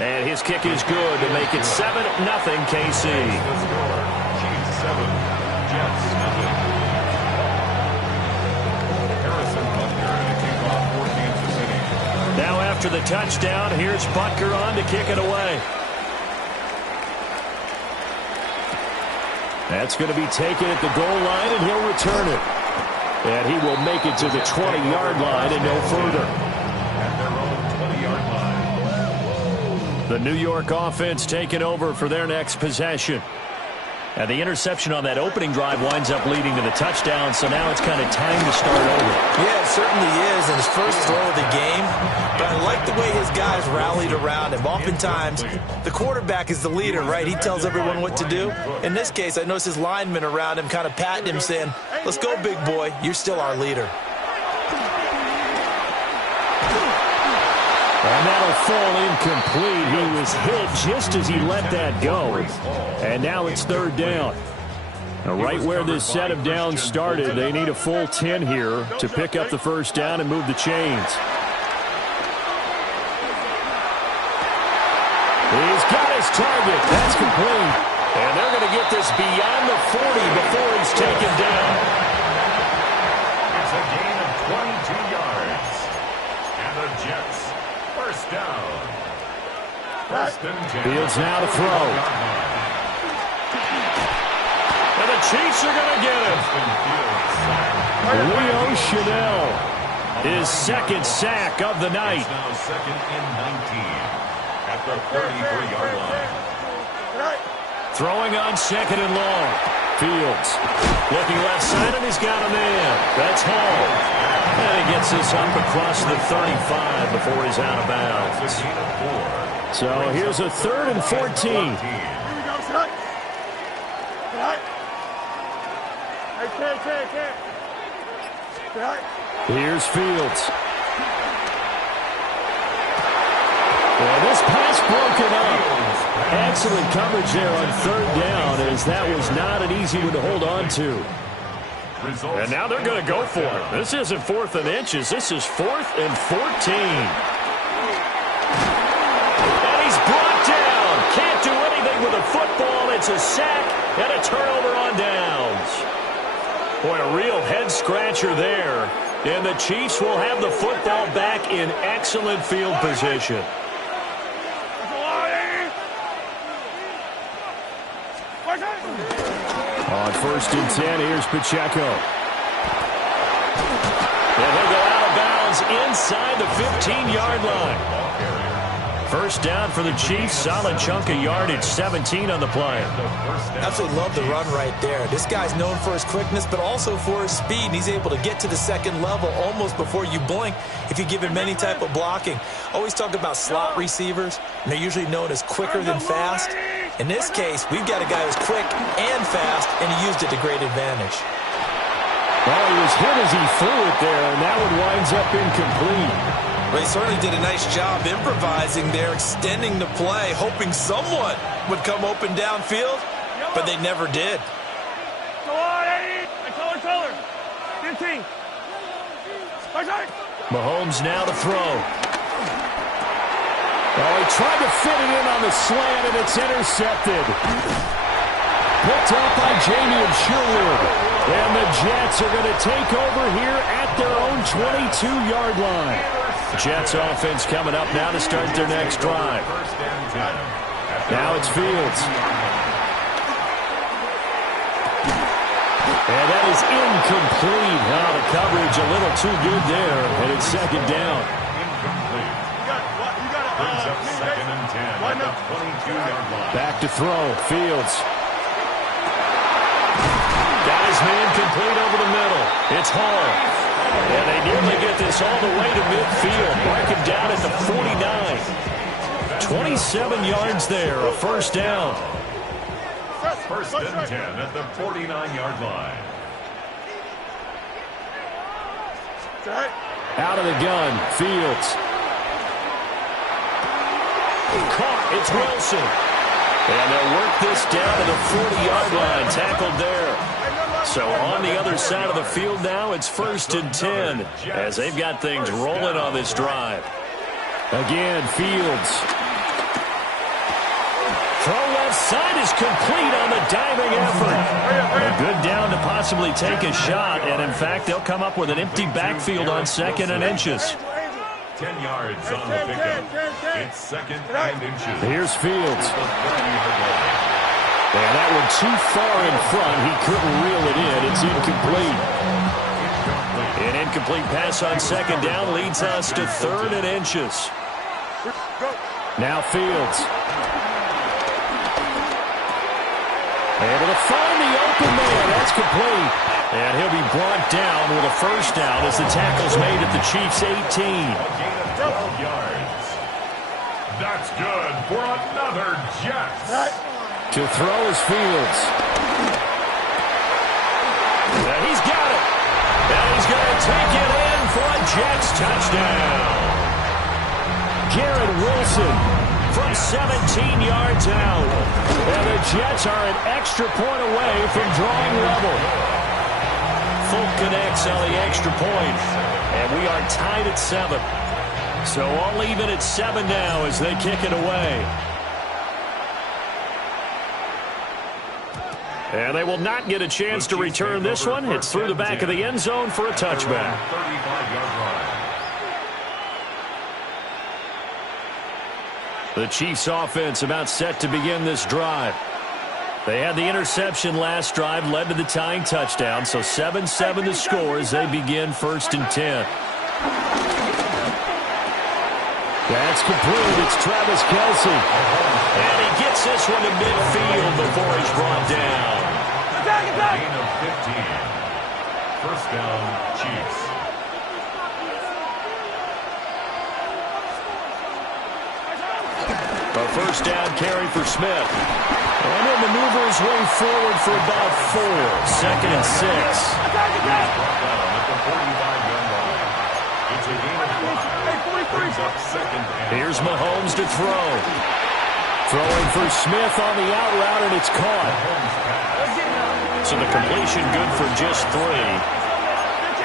And his kick is good to make it 7-0 KC. The score, Chiefs 7, Jets 0. Harrison Butker and a kickoff for Kansas City. Now after the touchdown, here's Butker on to kick it away. That's going to be taken at the goal line, and he'll return it. And he will make it to the 20-yard line and no further. At their own 20-yard line. The New York offense taking over for their next possession. And the interception on that opening drive winds up leading to the touchdown, so now it's kind of time to start over. Yeah, it certainly is, and his first throw of the game. But I like the way his guys rallied around him. Oftentimes, the quarterback is the leader, right? He tells everyone what to do. In this case, I noticed his linemen around him kind of patting him, saying, "Let's go, big boy. You're still our leader." And that'll fall incomplete. He was hit just as he let that go. And now it's 3rd down. Now, right where this set of downs started, they need a full 10 here to pick up the first down and move the chains. He's got his target. That's complete. And they're going to get this beyond the 40 before he's taken down. It's a gain of 22 yards. And the Jets, first down. First and 10. Fields now to throw. And the Chiefs are going to get him. Leo Chanel, his 2nd sack of the night. It's now 2nd and 19 at the 33-yard line. Throwing on 2nd and long. Fields looking left side, and he's got a man. That's Hall. And he gets this up across the 35 before he's out of bounds. It's a gain of 4. So here's a 3rd and 14. Here's Fields. And this pass broken up. Excellent coverage there on 3rd down, as that was not an easy one to hold on to. And now they're going to go for it. This isn't 4th and inches. This is 4th and 14. And he's brought down. Can't do anything with a football. It's a sack and a turnover on downs. Boy, a real head-scratcher there. And the Chiefs will have the football back in excellent field position. On 1st and 10, here's Pacheco. And he'll go out of bounds inside the 15-yard line. First down for the Chiefs. Solid chunk of yardage, 17 on the play. Absolutely love the run right there. This guy's known for his quickness, but also for his speed. And he's able to get to the 2nd level almost before you blink if you give him any type of blocking. Always talk about slot receivers, and they're usually known as quicker than fast. In this case, we've got a guy who's quick and fast, and he used it to great advantage. Well, he was hit as he threw it there, and that one winds up incomplete. Well, he certainly did a nice job improvising there, extending the play, hoping someone would come open downfield, but they never did. Mahomes now to throw. Oh, he tried to fit it in on the slant, and it's intercepted. Picked up by Jamien Sherwood. And the Jets are going to take over here at their own 22-yard line. Jets offense coming up now to start their next drive. First and 10 Now it's Fields. And that is incomplete. Now the coverage a little too good there, and it's second down. Incomplete. Brings up 2nd and 10 at the 22-yard line. Back to throw. Fields. Got his man complete over the middle. It's Hall. And they nearly get this all the way to midfield. Mark him down at the 49. 27 yards there, a first down. 1st and 10 at the 49-yard line. Out of the gun, Fields. Caught, it's Wilson. And they'll work this down to the 40-yard line, tackled there. So on the other side of the field now, it's 1st and 10 as they've got things rolling on this drive. Again, Fields. Throw left side is complete on the diving effort. A good down to possibly take a shot, and in fact, they'll come up with an empty backfield on 2nd and inches. 10 yards on the pickup. It's 2nd and inches. Here's Fields. And that one too far in front. He couldn't reel it in. It's incomplete. An incomplete pass on 2nd down leads us to 3rd and inches. Now Fields. Able to find the open man. That's complete. And he'll be brought down with a first down as the tackle's made at the Chiefs' 18. A gain of 12 yards. That's good for another Jets. To throw is Fields. And he's got it. And he's going to take it in for a Jets touchdown. Garrett Wilson from 17 yards out. And the Jets are an extra point away from drawing level. Folk connects on the extra point. And we are tied at 7. So all even at 7 now as they kick it away. And they will not get a chance to return this one. It's through the back of the end zone for a touchback. 35-yard line. The Chiefs offense about set to begin this drive. They had the interception last drive, led to the tying touchdown. So 7-7 the score as they begin 1st and 10. That's complete. It's Travis Kelce. And he gets this one to midfield before he's brought down. Gain of 15. First down, Chiefs. A first down carry for Smith. And he'll maneuver his way forward for about 4. 2nd and 6. He's brought down at the 45-yard line. It's a gain of 5. Brings up 2nd and Here's Mahomes to throw. Throwing for Smith on the out route, and it's caught. So the completion good for just 3.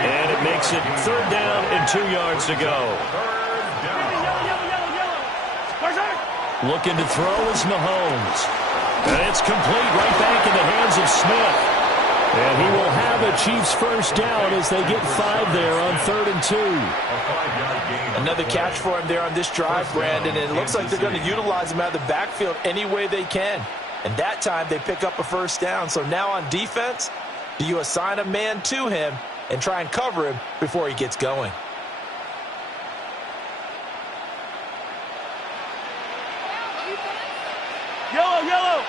And it makes it 3rd down and 2 yards to go. Looking to throw is Mahomes. And it's complete right back in the hands of Smith. And he will have a Chiefs first down as they get 5 there on 3rd and 2. Another catch for him there on this drive, Brandon, and it looks like they're going to utilize him out of the backfield any way they can. And that time they pick up a first down. So now on defense, do you assign a man to him and try and cover him before he gets going? Yellow.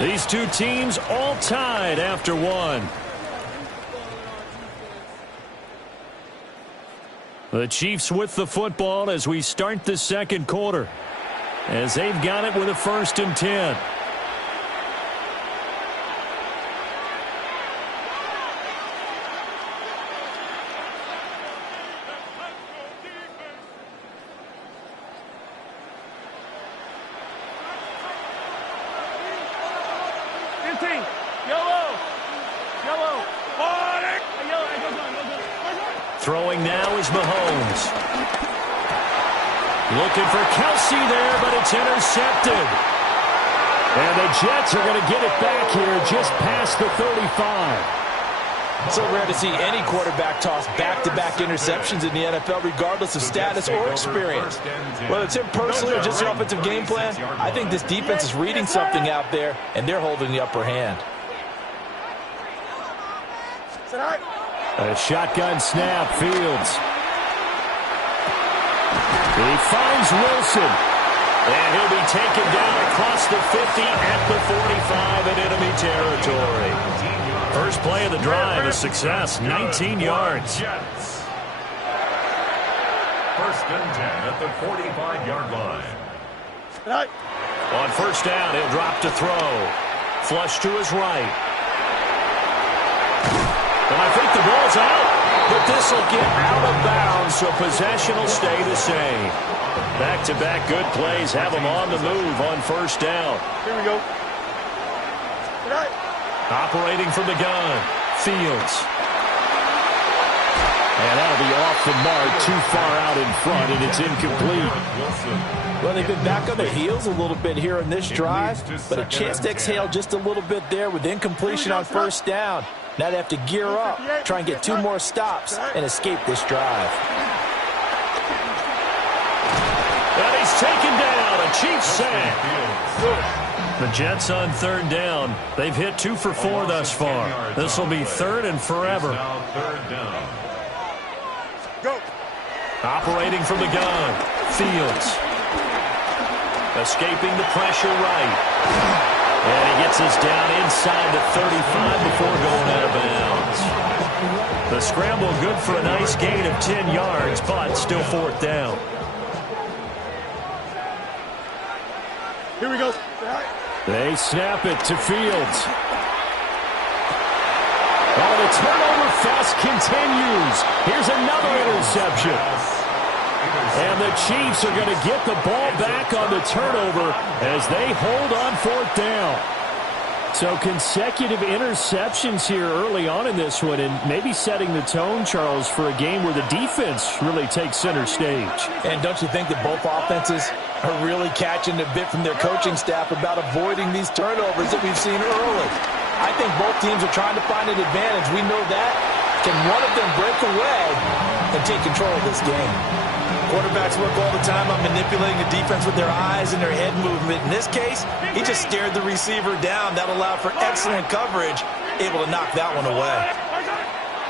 These two teams all tied after 1. The Chiefs with the football as we start the 2nd quarter. As they've got it with a 1st and 10. Throwing now is Mahomes. Looking for Kelce there, but it's intercepted. And the Jets are going to get it back here just past the 35. So rare to see any quarterback toss back-to-back interceptions in the NFL, regardless of status or experience. Whether it's him personally or just the offensive game plan, I think this defense is reading something out there, and they're holding the upper hand. A shotgun snap, Fields. He finds Wilson. And he'll be taken down across the 50 at the 45 in enemy territory. First play of the drive, a success, 19 yards. First and 10 at the 45-yard line. On first down, he'll drop to throw. Flush to his right. And I think the ball's out, but this will get out of bounds, so possession will stay the same. Back-to-back good plays have them on the move on first down. Here we go. Operating from the gun, Fields. And that'll be off the mark, too far out in front, and it's incomplete. Well, they've been back on their heels a little bit here in this drive, but a chance to exhale just a little bit there with incompletion on first down. Now they have to gear up, try and get 2 more stops, and escape this drive. And he's taken down, a Chiefs sack. The Jets on third down. They've hit 2 for 4 thus far. This will be third and forever. Go. Operating from the gun, Fields. Escaping the pressure right. And he gets us down inside the 35 before going out of bounds. The scramble good for a nice gain of 10 yards, but still fourth down. Here we go. They snap it to Fields. Oh, the turnover fest continues. Here's another interception. And the Chiefs are going to get the ball back on the turnover as they hold on fourth down. So consecutive interceptions here early on in this one, and maybe setting the tone, Charles, for a game where the defense really takes center stage. And don't you think that both offenses are really catching a bit from their coaching staff about avoiding these turnovers that we've seen early? I think both teams are trying to find an advantage. We know that. Can one of them break away and take control of this game? Quarterbacks work all the time on manipulating the defense with their eyes and their head movement. In this case, he just stared the receiver down. That allowed for excellent coverage, able to knock that one away.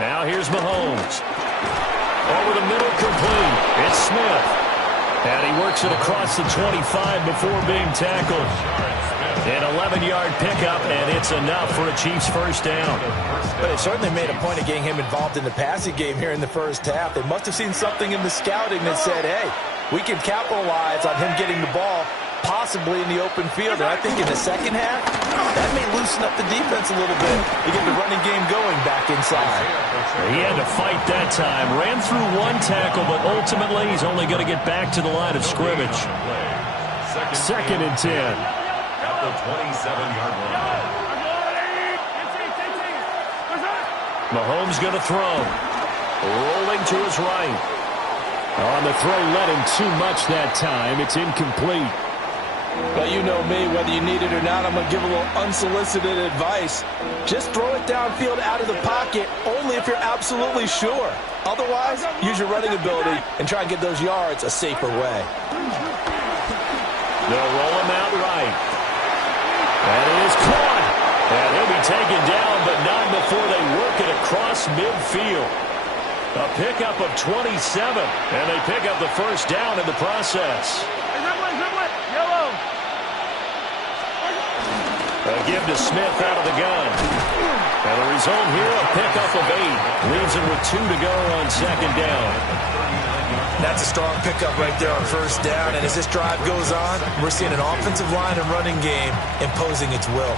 Now here's Mahomes. Over the middle, complete. It's Smith. And he works it across the 25 before being tackled. An 11-yard pickup, and it's enough for a Chiefs first down. But they certainly made a point of getting him involved in the passing game here in the first half. They must have seen something in the scouting that said, hey, we can capitalize on him getting the ball, possibly in the open field. And I think in the second half, that may loosen up the defense a little bit to get the running game going back inside. He had to fight that time. Ran through 1 tackle, but ultimately he's only going to get back to the line of scrimmage. Second and 10. At the 27-yard line. Mahomes going to throw. Rolling to his right. On the throw, let him too much that time. It's incomplete. Well, you know me, whether you need it or not, I'm going to give a little unsolicited advice. Just throw it downfield out of the pocket, only if you're absolutely sure. Otherwise, use your running ability and try and get those yards a safer way. They'll roll him out right. And it is caught. And he'll be taken down, but not before they work it across midfield. A pickup of 27, and they pick up the first down in the process. A give to Smith out of the gun. And the result here, a pickup of 8. Leaves him with 2 to go on second down. That's a strong pickup right there on first down. And as this drive goes on, we're seeing an offensive line and running game imposing its will.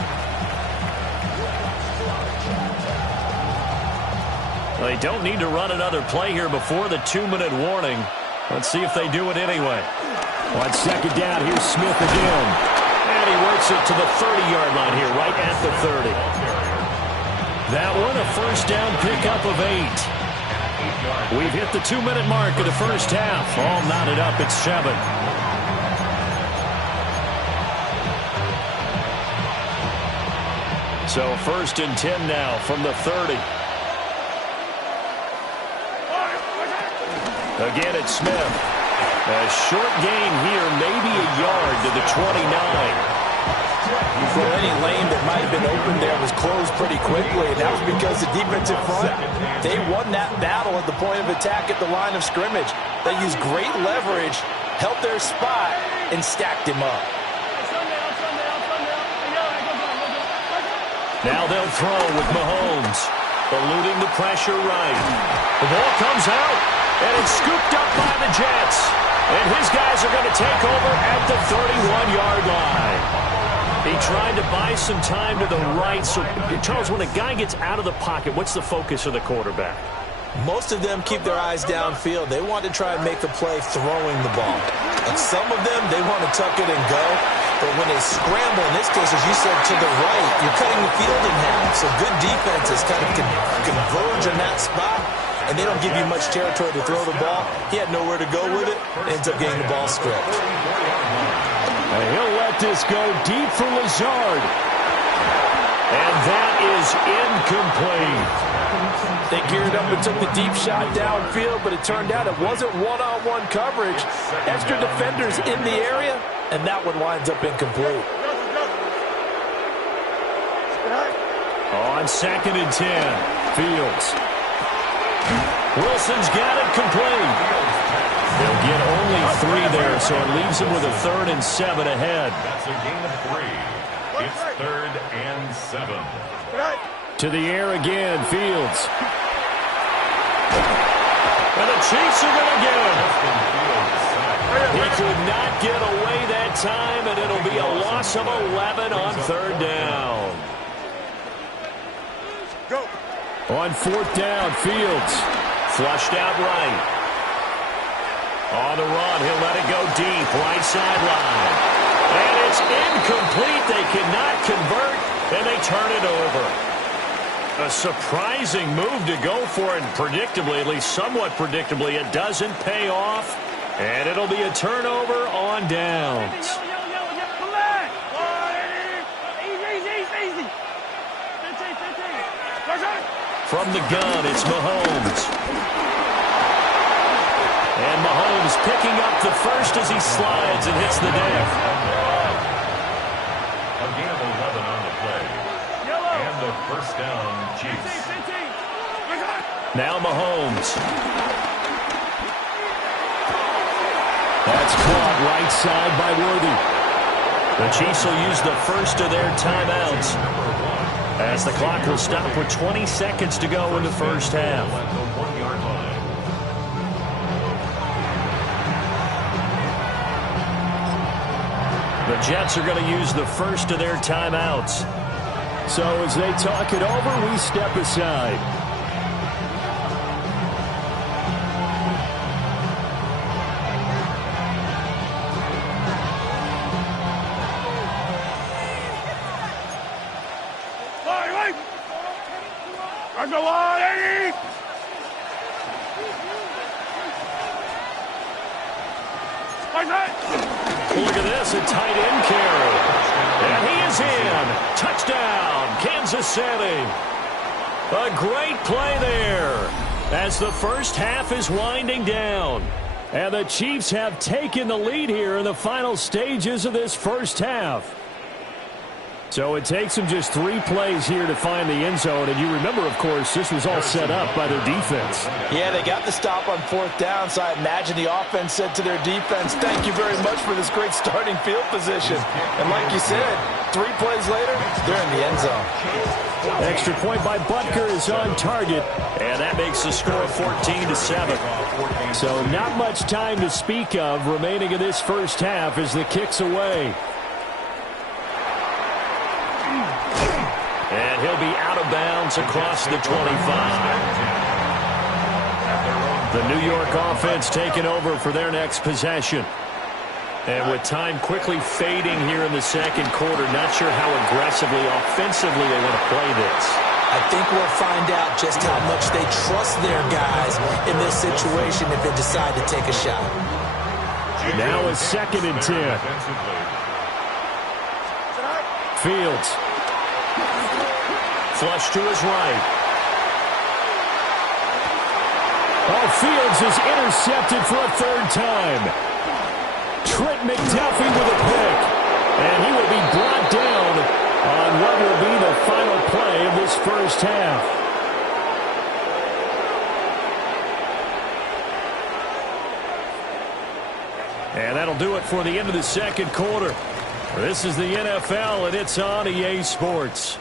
They don't need to run another play here before the 2-minute warning. Let's see if they do it anyway. On second down, here's Smith again. And he works it to the 30-yard line here, right at the 30. That one, a first down pickup of 8. We've hit the 2-minute mark of the first half. All knotted up at 7. So first and 10 now from the 30. Again, it's Smith. A short gain here, maybe a yard to the 29. Well, any lane that might have been open there was closed pretty quickly, and that was because the defensive front, they won that battle at the point of attack at the line of scrimmage. They used great leverage, held their spot, and stacked him up. Now they'll throw with Mahomes, eluding the pressure right. The ball comes out, and it's scooped up by the Jets. And his guys are going to take over at the 31-yard line. He tried to buy some time to the right. So, Charles, when a guy gets out of the pocket, what's the focus of the quarterback? Most of them keep their eyes downfield. They want to try and make a play throwing the ball. And some of them, they want to tuck it and go. But when they scramble, in this case, as you said, to the right, you're cutting the field in half. So good defenses kind of converge in that spot, and they don't give you much territory to throw the ball. He had nowhere to go with it, and ends up getting the ball stripped. And he'll let this go deep for Lazard. And that is incomplete. They geared up and took the deep shot downfield, but it turned out it wasn't one-on-one coverage. Extra defenders in the area, and that one winds up incomplete. On 2nd and 10, Fields. Wilson's got it complete. They'll get only 3 there, so it leaves them with a 3rd and 7 ahead. That's a gain of 3. It's 3rd and 7. To the air again, Fields. And the Chiefs are going to get him. He could not get away that time, and it'll be a loss of 11 on 3rd down. On 4th down, Fields. Flushed out right. On the run, he'll let it go deep, right sideline. And it's incomplete. They cannot convert, and they turn it over. A surprising move to go for it, and predictably, at least somewhat predictably, it doesn't pay off. And it'll be a turnover on downs. From the gun, it's Mahomes. And Mahomes picking up the first as he slides and hits the deck. A gain of 11 on the play. And the first down, Chiefs. Now Mahomes. That's caught right side by Worthy. The Chiefs will use the first of their timeouts, as the clock will stop with 20 seconds to go in the first half. The Jets are going to use the first of their timeouts. So as they talk it over, we step aside. Look at this, a tight end carry. And he is in. Touchdown, Kansas City. A great play there as the first half is winding down. And the Chiefs have taken the lead here in the final stages of this first half. So it takes them just 3 plays here to find the end zone. And you remember, of course, this was all set up by their defense. Yeah, they got the stop on 4th down, so I imagine the offense said to their defense, thank you very much for this great starting field position. And like you said, 3 plays later, they're in the end zone. Extra point by Butker is on target, and that makes the score 14-7. So not much time to speak of remaining in this first half as the kick's away. And he'll be out of bounds across the 25. The New York offense taking over for their next possession. And with time quickly fading here in the second quarter, not sure how aggressively, offensively they want to play this. I think we'll find out just how much they trust their guys in this situation if they decide to take a shot. Now it's 2nd and 10. Fields. Flush to his right. Oh, Fields is intercepted for a third time. Trent McDuffie with a pick. And he will be brought down on what will be the final play of this first half. And that'll do it for the end of the second quarter. This is the NFL, and it's on EA Sports.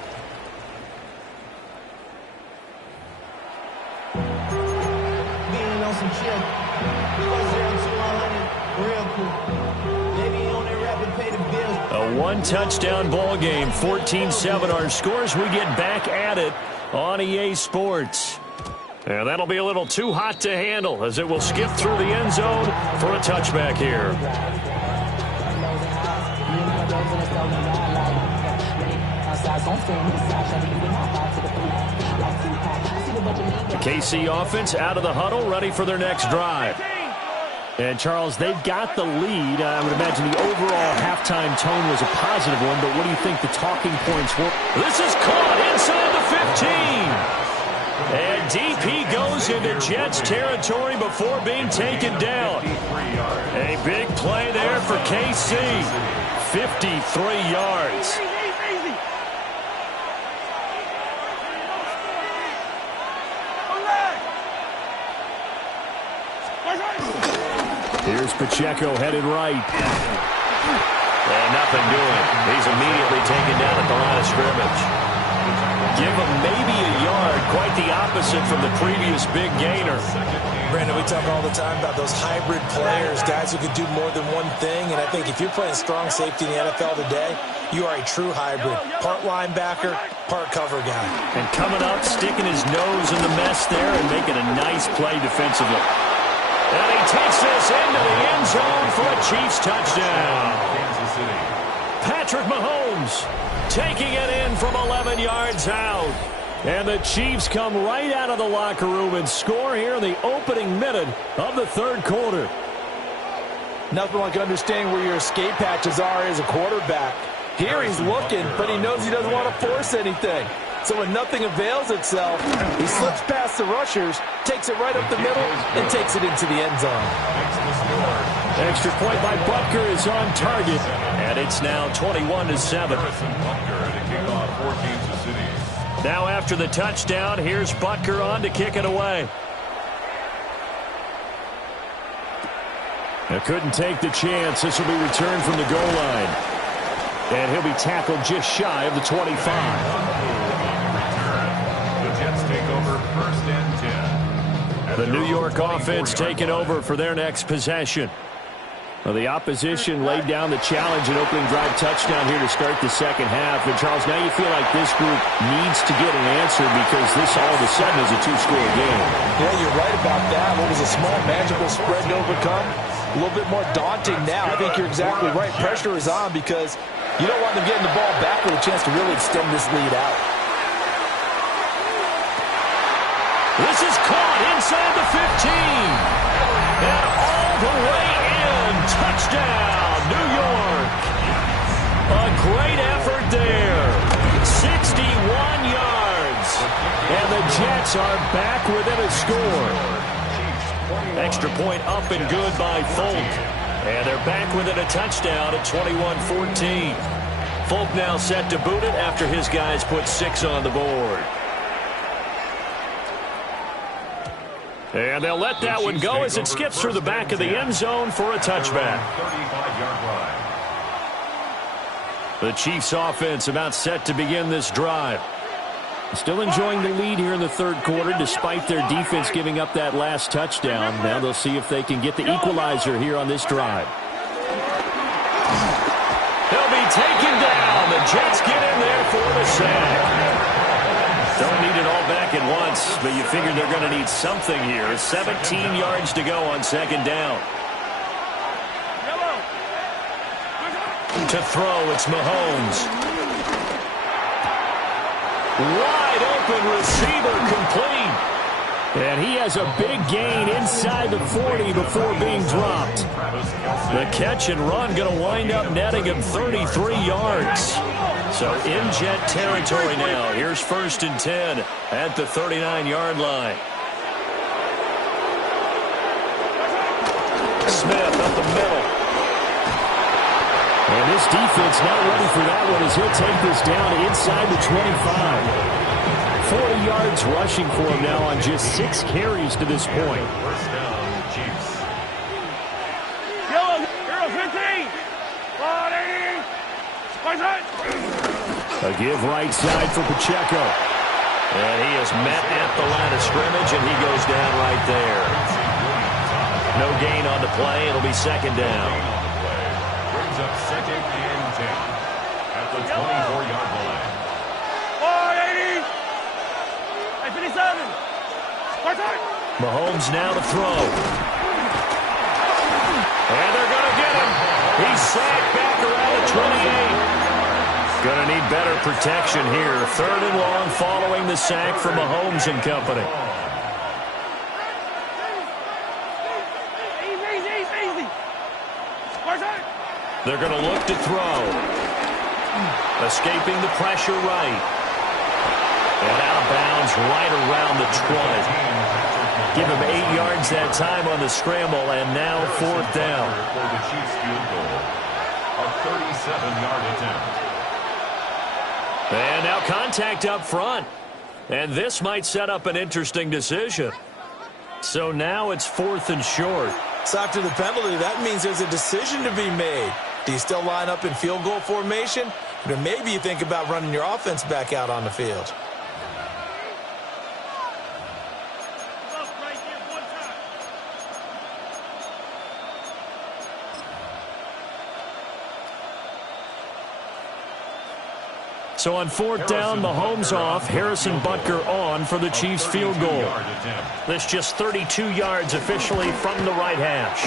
A one-touchdown ball game, 14-7 our scores. We get back at it on EA Sports. And that'll be a little too hot to handle as it will skip through the end zone for a touchback here. The KC offense out of the huddle, ready for their next drive. And, Charles, they've got the lead. I would imagine the overall halftime tone was a positive one, but what do you think the talking points were? This is caught inside the 15. And DP goes into Jets territory before being taken down. A big play there for KC. 53 yards. Here's Pacheco headed right. And nothing doing. He's immediately taken down at the line of scrimmage. Give him maybe a yard. Quite the opposite from the previous big gainer. Brandon, we talk all the time about those hybrid players, guys who can do more than one thing. And I think if you're playing strong safety in the NFL today, you are a true hybrid. Part linebacker, part cover guy. And coming up, sticking his nose in the mess there and making a nice play defensively. And he takes this into the end zone for a Chiefs touchdown. Kansas City. Patrick Mahomes taking it in from 11 yards out. And the Chiefs come right out of the locker room and score here in the opening minute of the third quarter. Nothing like understanding where your escape hatches are as a quarterback. Here he's looking, but he knows he doesn't want to force anything. So when nothing avails itself, he slips past the rushers, takes it right up the middle, and takes it into the end zone. Extra point by Butker is on target, and it's now 21-7. Now after the touchdown, here's Butker on to kick it away. Now couldn't take the chance. This will be returned from the goal line. And he'll be tackled just shy of the 25. The New York offense taking over for their next possession. Well, the opposition laid down the challenge and opening drive touchdown here to start the second half. And, Charles, now you feel like this group needs to get an answer because this all of a sudden is a two-score game. Yeah, you're right about that. What was a small, magical spread to overcome? A little bit more daunting now. I think you're exactly right. Pressure is on because you don't want them getting the ball back with a chance to really extend this lead out. This is caught inside the 15. And all the way in. Touchdown, New York. A great effort there. 61 yards. And the Jets are back within a score. Extra point up and good by Folk. And they're back within a touchdown at 21-14. Folk now set to boot it after his guys put 6 on the board. And they'll let that one go as it skips through the back of the end zone for a touchback. The Chiefs offense about set to begin this drive. Still enjoying the lead here in the third quarter despite their defense giving up that last touchdown. Now they'll see if they can get the equalizer here on this drive. They'll be taken down. The Jets get in there for the sack. Don't need it all back at once, but you figure they're going to need something here. 17 yards to go on second down. To throw, it's Mahomes. Wide open receiver complete. And he has a big gain inside the 40 before being dropped. The catch and run going to wind up netting him 33 yards. So in Jet territory now. Here's 1st and 10 at the 39-yard line. Smith up the middle. And this defense not ready for that one as he'll take this down inside the 25. 40 yards rushing for him now on just 6 carries to this point. First down, Chiefs. Hero 15. 180. A give right side for Pacheco. And he is met at the line of scrimmage, and he goes down right there. No gain on the play. It'll be second down. Brings up second and 10 at the 24-yard line. 180. 57. Mahomes now to throw. And they're going to get him. He's sacked back around the 28. Going to need better protection here. Third and long following the sack from Mahomes and company. Easy. They're going to look to throw. Escaping the pressure right. And out of bounds right around the 20. Give him 8 yards that time on the scramble, and now fourth down. For the Chiefs field goal. A 37-yard attempt. And now contact up front. And this might set up an interesting decision. So now it's 4th and short. So after the penalty, that means there's a decision to be made. Do you still line up in field goal formation? Or maybe you think about running your offense back out on the field. So on fourth down, Mahomes off, Harrison Butker on for the Chiefs field goal. This just 32 yards officially from the right hash.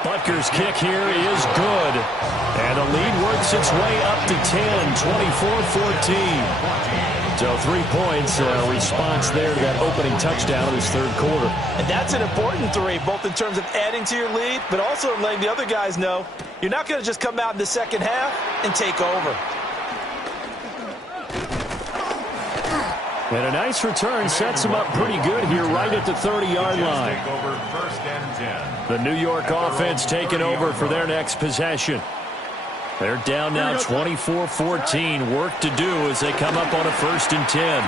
Butker's kick here is good. And the lead works its way up to 10, 24-14. So 3 points, response there to that opening touchdown of this third quarter. And that's an important 3, both in terms of adding to your lead, but also letting the other guys know you're not going to just come out in the second half and take over. And a nice return sets him up pretty good here right at the 30-yard line. First and 10. The New York offense taking over for their next possession. They're down now 24-14. Work to do as they come up on a 1st and 10.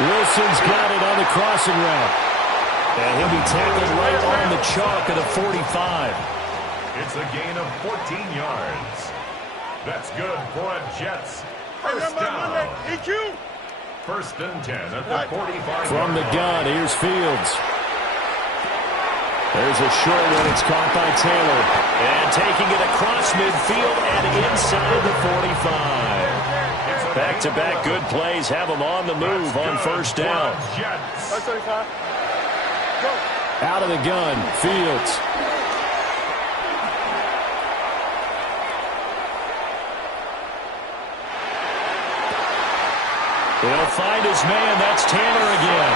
Wilson's got it on the crossing route. And he'll be tackled right on the chalk of the 45. It's a gain of 14 yards. That's good for a Jets. First down. EQ. 1st and 10 at the 45. From the gun, here's Fields. There's a short one. It's caught by Taylor. And taking it across midfield and inside the 45. Back-to-back good plays have them on the move on 1st down. Out of the gun, Fields. He'll find his man. That's Taylor again.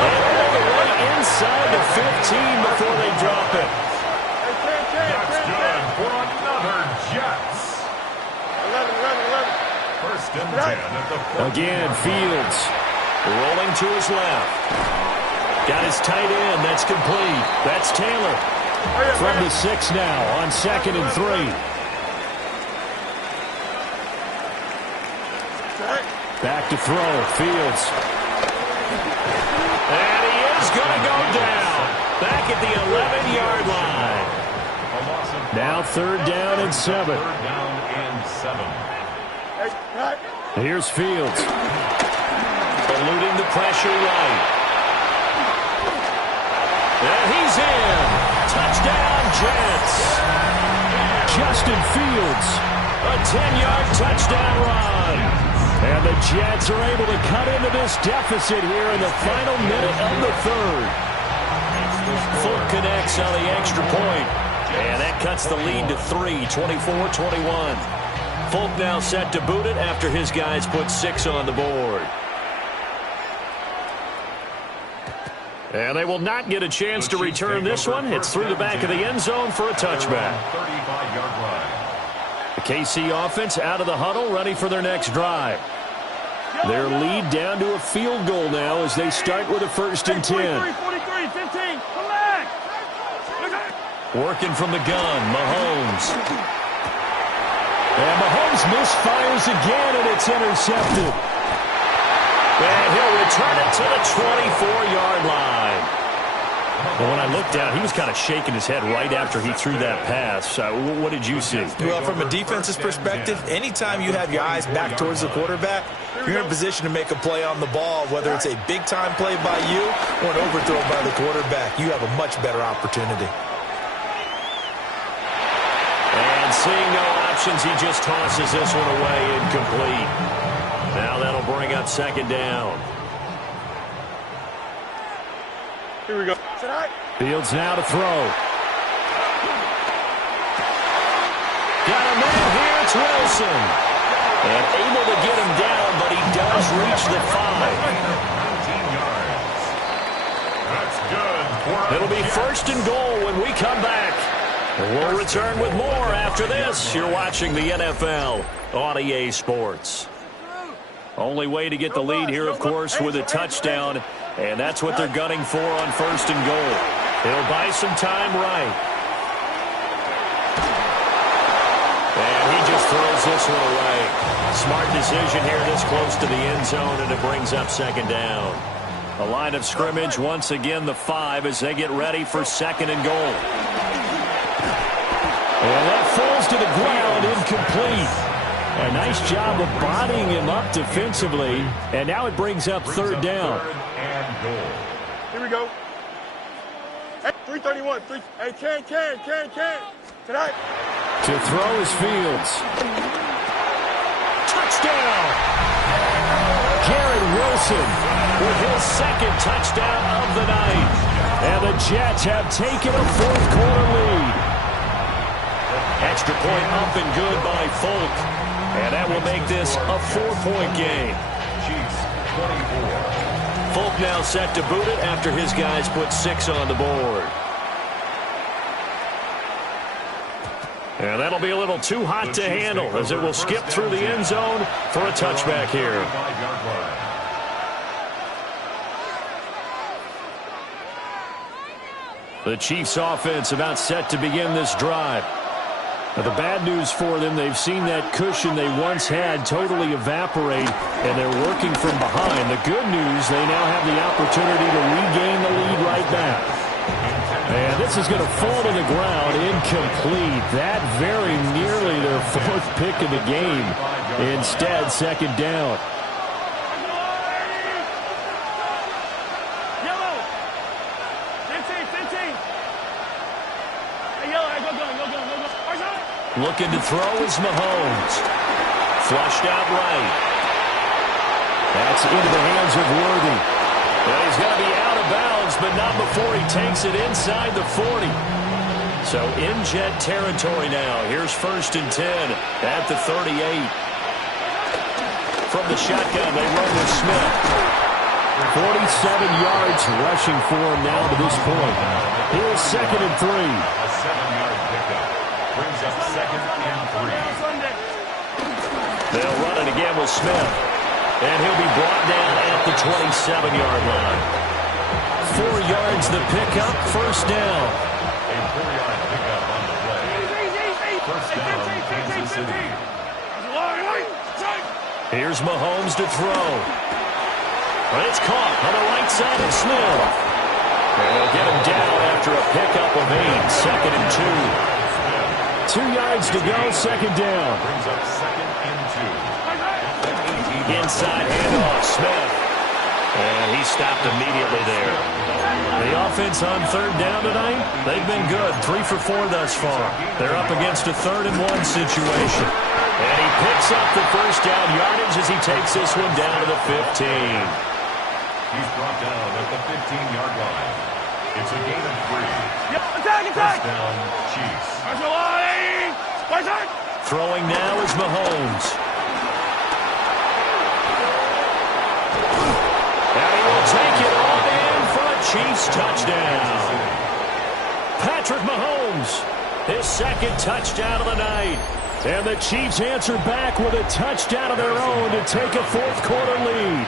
And all the way inside the 15 before they drop it. That's good for another Jets. 11. 1st and 10 at the 40. Again, Fields. Rolling to his left. Got his tight end. That's complete. That's Taylor. From the 6 now on 2nd and 3. Back to throw. Fields. And he is going to go down. Back at the 11-yard line. Now 3rd down and 7. 3rd down and 7. Here's Fields. Eluding the pressure right. And he's in. Touchdown, Jets. Justin Fields. A 10-yard touchdown run. And the Jets are able to cut into this deficit here in the final minute of the 3rd. Fulk connects on the extra point. And that cuts the lead to 3, 24-21. Fulk now set to boot it after his guys put 6 on the board. And they will not get a chance to return this one. It's through the back of the end zone for a touchback. 35-yard line. The KC offense out of the huddle, ready for their next drive. Their lead down to a field goal now as they start with a 1st and 10. 43, 15. Come back. Working from the gun, Mahomes. And Mahomes misfires again, and it's intercepted. And he'll return it to the 24-yard line. Well, when I looked down, he was kind of shaking his head right after he threw that pass. What did you see? Well, from a defense's perspective, anytime you have your eyes back towards the quarterback, you're in a position to make a play on the ball, whether it's a big-time play by you or an overthrow by the quarterback. You have a much better opportunity. And seeing no options, he just tosses this one away, incomplete. Now that'll bring up second down. Here we go. Fields now to throw. Got a man here, it's Wilson. And able to get him down, but he does reach the 5. 19 yards. That's good. It'll be first and goal when we come back. And we'll return with more after this. You're watching the NFL on EA Sports. Only way to get the lead here, of course, with a touchdown. And that's what they're gunning for on first and goal. He'll buy some time right. And he just throws this one away. Smart decision here this close to the end zone, and it brings up second down. A line of scrimmage, once again the 5 as they get ready for second and goal. And that falls to the ground, incomplete. A nice job of bodying him up defensively, and now it brings up third down. Here we go. Hey, 331. Hey, can. Tonight. To throw is Fields. Touchdown! Garrett Wilson with his second touchdown of the night. And the Jets have taken a fourth-quarter lead. Extra point up and good by Folk. And that will make this a 4-point game. Chiefs 24. Folk now set to boot it after his guys put 6 on the board. And that'll be a little too hot to handle as it will skip through the end zone for a touchback here. The Chiefs offense about set to begin this drive. Now, the bad news for them, they've seen that cushion they once had totally evaporate, and they're working from behind. The good news, they now have the opportunity to regain the lead right back. And this is going to fall to the ground, incomplete. That very nearly their 4th pick of the game. Instead, second down. Looking to throw is Mahomes. Flushed out right. That's into the hands of Worthy. Well, he's going to be out of bounds, but not before he takes it inside the 40. So in Jet territory now. Here's first and 10 at the 38. From the shotgun, they run with Smith. 47 yards rushing for him now to this point. Here's second and 3. A 7-yard pickup. Brings up second and 3. They'll run it again with Smith. And he'll be brought down at the 27-yard line. 4 yards the pickup, first down. A 4-yard pickup on the play. First down, Kansas City. Here's Mahomes to throw. But it's caught on the right side of Smith. And they'll get him down after a pickup of 8, second and 2. 2 yards to go, second down. Brings up second and 2. Inside handoff, Smith. And he stopped immediately there. The offense on third down tonight, they've been good. 3 for 4 thus far. They're up against a 3rd and 1 situation. And he picks up the first down yardage as he takes this one down to the 15. He's brought down at the 15-yard line. It's a gain of 3. Attack! First down, Chiefs. Throwing now is Mahomes. And he will take it all in for a Chiefs touchdown. Patrick Mahomes, his second touchdown of the night. And the Chiefs answer back with a touchdown of their own to take a fourth-quarter lead.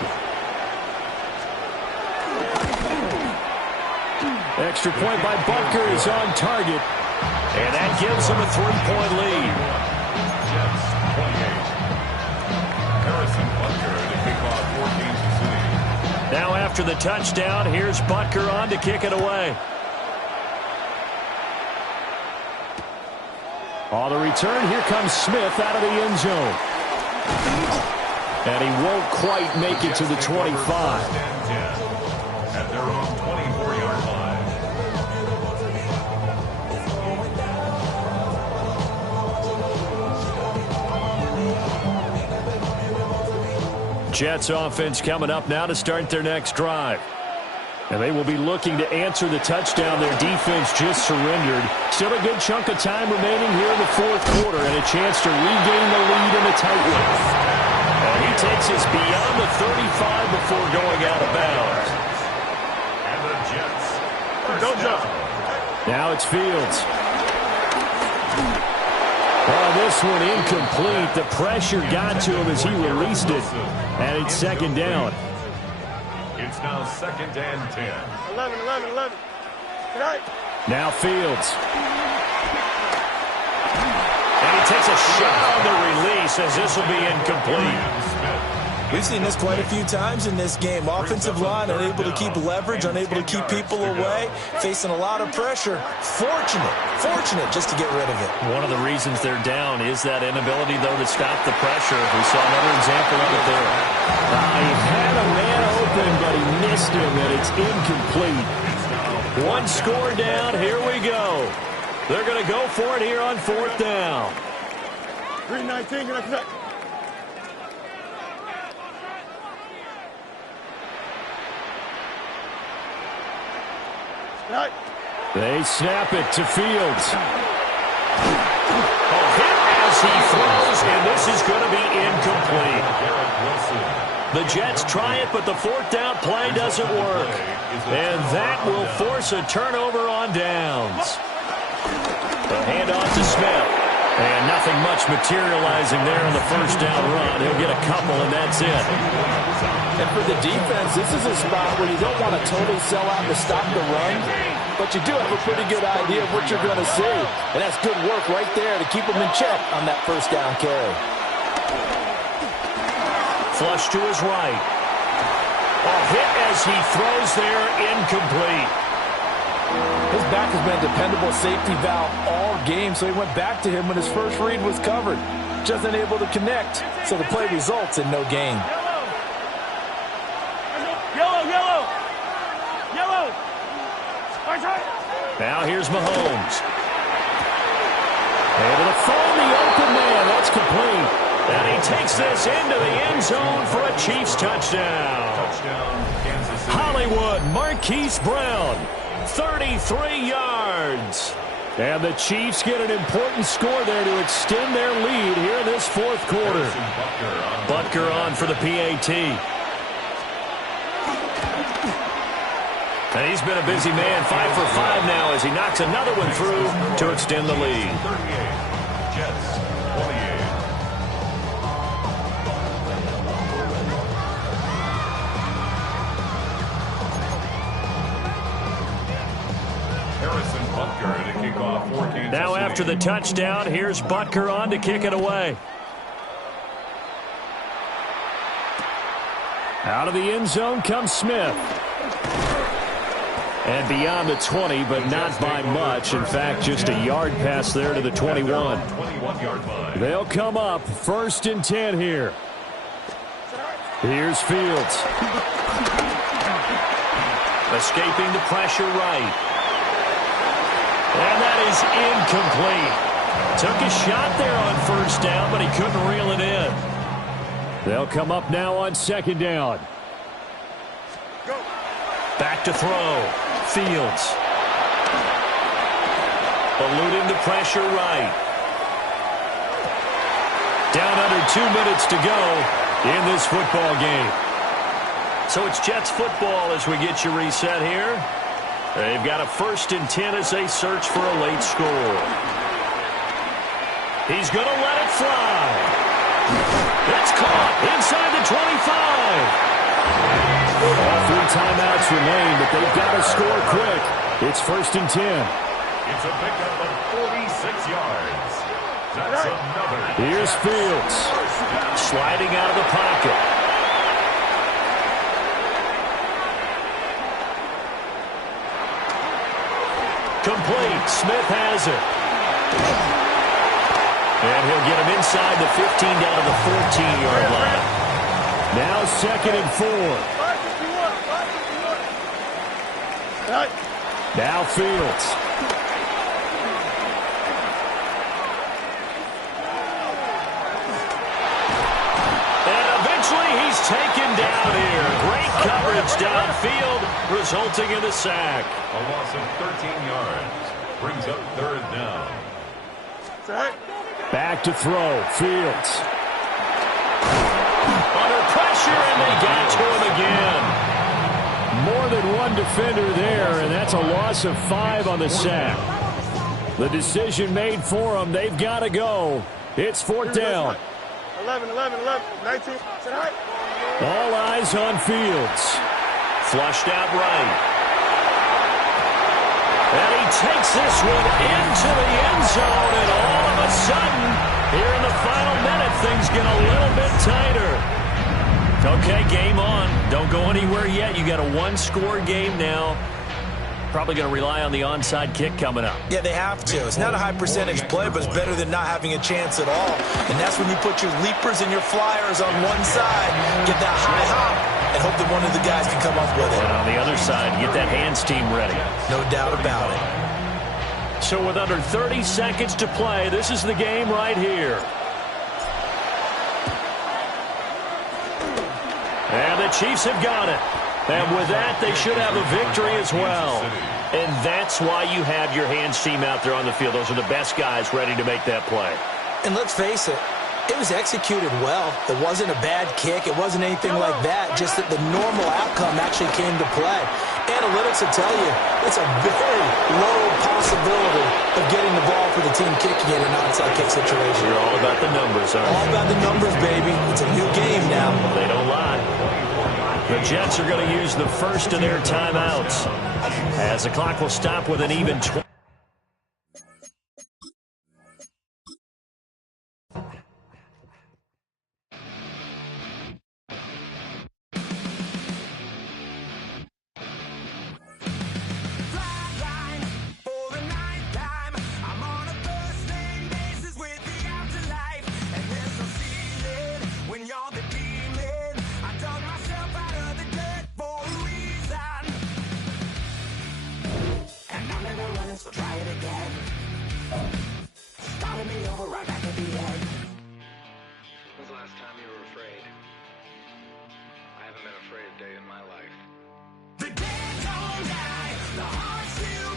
Extra point by Butker is on target. And that gives them a 3-point lead. Jets 28. Harrison Butker to kick off for Kansas City. Now after the touchdown, here's Butker on to kick it away. On the return, here comes Smith out of the end zone. And he won't quite make it to the 25. At their own 24-yard line. Jets offense coming up now to start their next drive. And they will be looking to answer the touchdown their defense just surrendered. Still a good chunk of time remaining here in the fourth quarter and a chance to regain the lead in a tight one. And he takes us beyond the 35 before going out of bounds. And the Jets. Don't jump. Now it's Fields. Oh, this one incomplete. The pressure got to him as he released it. And it's second down. It's now 2nd and 10. 11. Good night. Now Fields. And he takes a shot on the release as this will be incomplete. We've seen this quite a few times in this game. Offensive line unable to keep leverage, unable to keep people away, facing a lot of pressure. Fortunate just to get rid of it. One of the reasons they're down is that inability, though, to stop the pressure. We saw another example of it there. He had a man open, but he missed him, and it's incomplete. One score down. Here we go. They're going to go for it here on 4th down. 3:19. Good night. They snap it to Fields. Hit as he throws, and this is going to be incomplete. The Jets try it, but the 4th down play doesn't work. And that will force a turnover on downs. The handoff to Smith. And nothing much materializing there in the 1st down run. He'll get a couple, and that's it. And for the defense, this is a spot where you don't want to totally sell out to stop the run, but you do have a pretty good idea of what you're going to see. And that's good work right there to keep them in check on that 1st down carry. Flush to his right. A hit as he throws there, incomplete. His back has been a dependable safety valve all game, so he went back to him when his first read was covered. Just unable to connect, so the play results in no gain. Yellow. Now here's Mahomes. Able to find the open man. That's complete. And he takes this into the end zone for a Chiefs touchdown. Hollywood Marquise Brown. 33 yards. And the Chiefs get an important score there to extend their lead here in this 4th quarter. Butker on for the PAT. And he's been a busy man, 5 for 5 now as he knocks another one through to extend the lead. 38. Jets 28. Harrison Butker to kick off for Kansas City. Now after the touchdown, here's Butker on to kick it away. Out of the end zone comes Smith. And beyond the 20, but not by much. In fact, just a yard pass there to the 21. 21-yard line. They'll come up 1st and 10 here. Here's Fields. Escaping the pressure right. And that is incomplete. Took a shot there on 1st down, but he couldn't reel it in. They'll come up now on 2nd down. Back to throw. Fields. Eluding the pressure right. Down under 2 minutes to go in this football game. So it's Jets football as we get you reset here. They've got a 1st and 10 as they search for a late score. He's going to let it fly. That's caught inside the 25. All 3 timeouts remain, but they've got to score quick. It's 1st and 10. It's a pickup of 46 yards. That's another. Here's Fields. Sliding out of the pocket. Complete. Smith has it. And he'll get him inside the 15 down to the 14-yard line. Now 2nd and 4. Now Fields. And eventually he's taken down here. Great coverage downfield, resulting in a sack. A loss of 13 yards. Brings up 3rd down. Back to throw. Fields. Under pressure, and they get to him again. More than one defender there, and that's a loss of 5 on the sack. The decision made for them. They've got to go. It's 4th down. 11, 19. All eyes on Fields. Flushed out right. And he takes this one into the end zone, and all of a sudden, here in the final minute, things get a little bit tighter. Okay, game on. Don't go anywhere yet. You got a one-score game now. Probably going to rely on the onside kick coming up. Yeah, they have to. It's not a high percentage play, but it's better than not having a chance at all. And that's when you put your leapers and your flyers on one side, get that high hop, and hope that one of the guys can come up with it. And on the other side, get that hands team ready. No doubt about it. So with under 30 seconds to play, this is the game right here. And the Chiefs have got it. And with that, they should have a victory as well. And that's why you have your hands team out there on the field. Those are the best guys ready to make that play. And let's face it, it was executed well. It wasn't a bad kick. It wasn't anything like that. Just that the normal outcome actually came to play. Analytics will tell you it's a very low possibility of getting the ball for the team kicking it in an outside kick situation. You're all about the numbers, aren't you? All about the numbers, baby. It's a new game now. They don't lie. The Jets are going to use the first of their timeouts as the clock will stop with an even 20. So try it again. Started me over right back at the end. When's the last time you were afraid? I haven't been afraid a day in my life. The dead don't die, the hearts still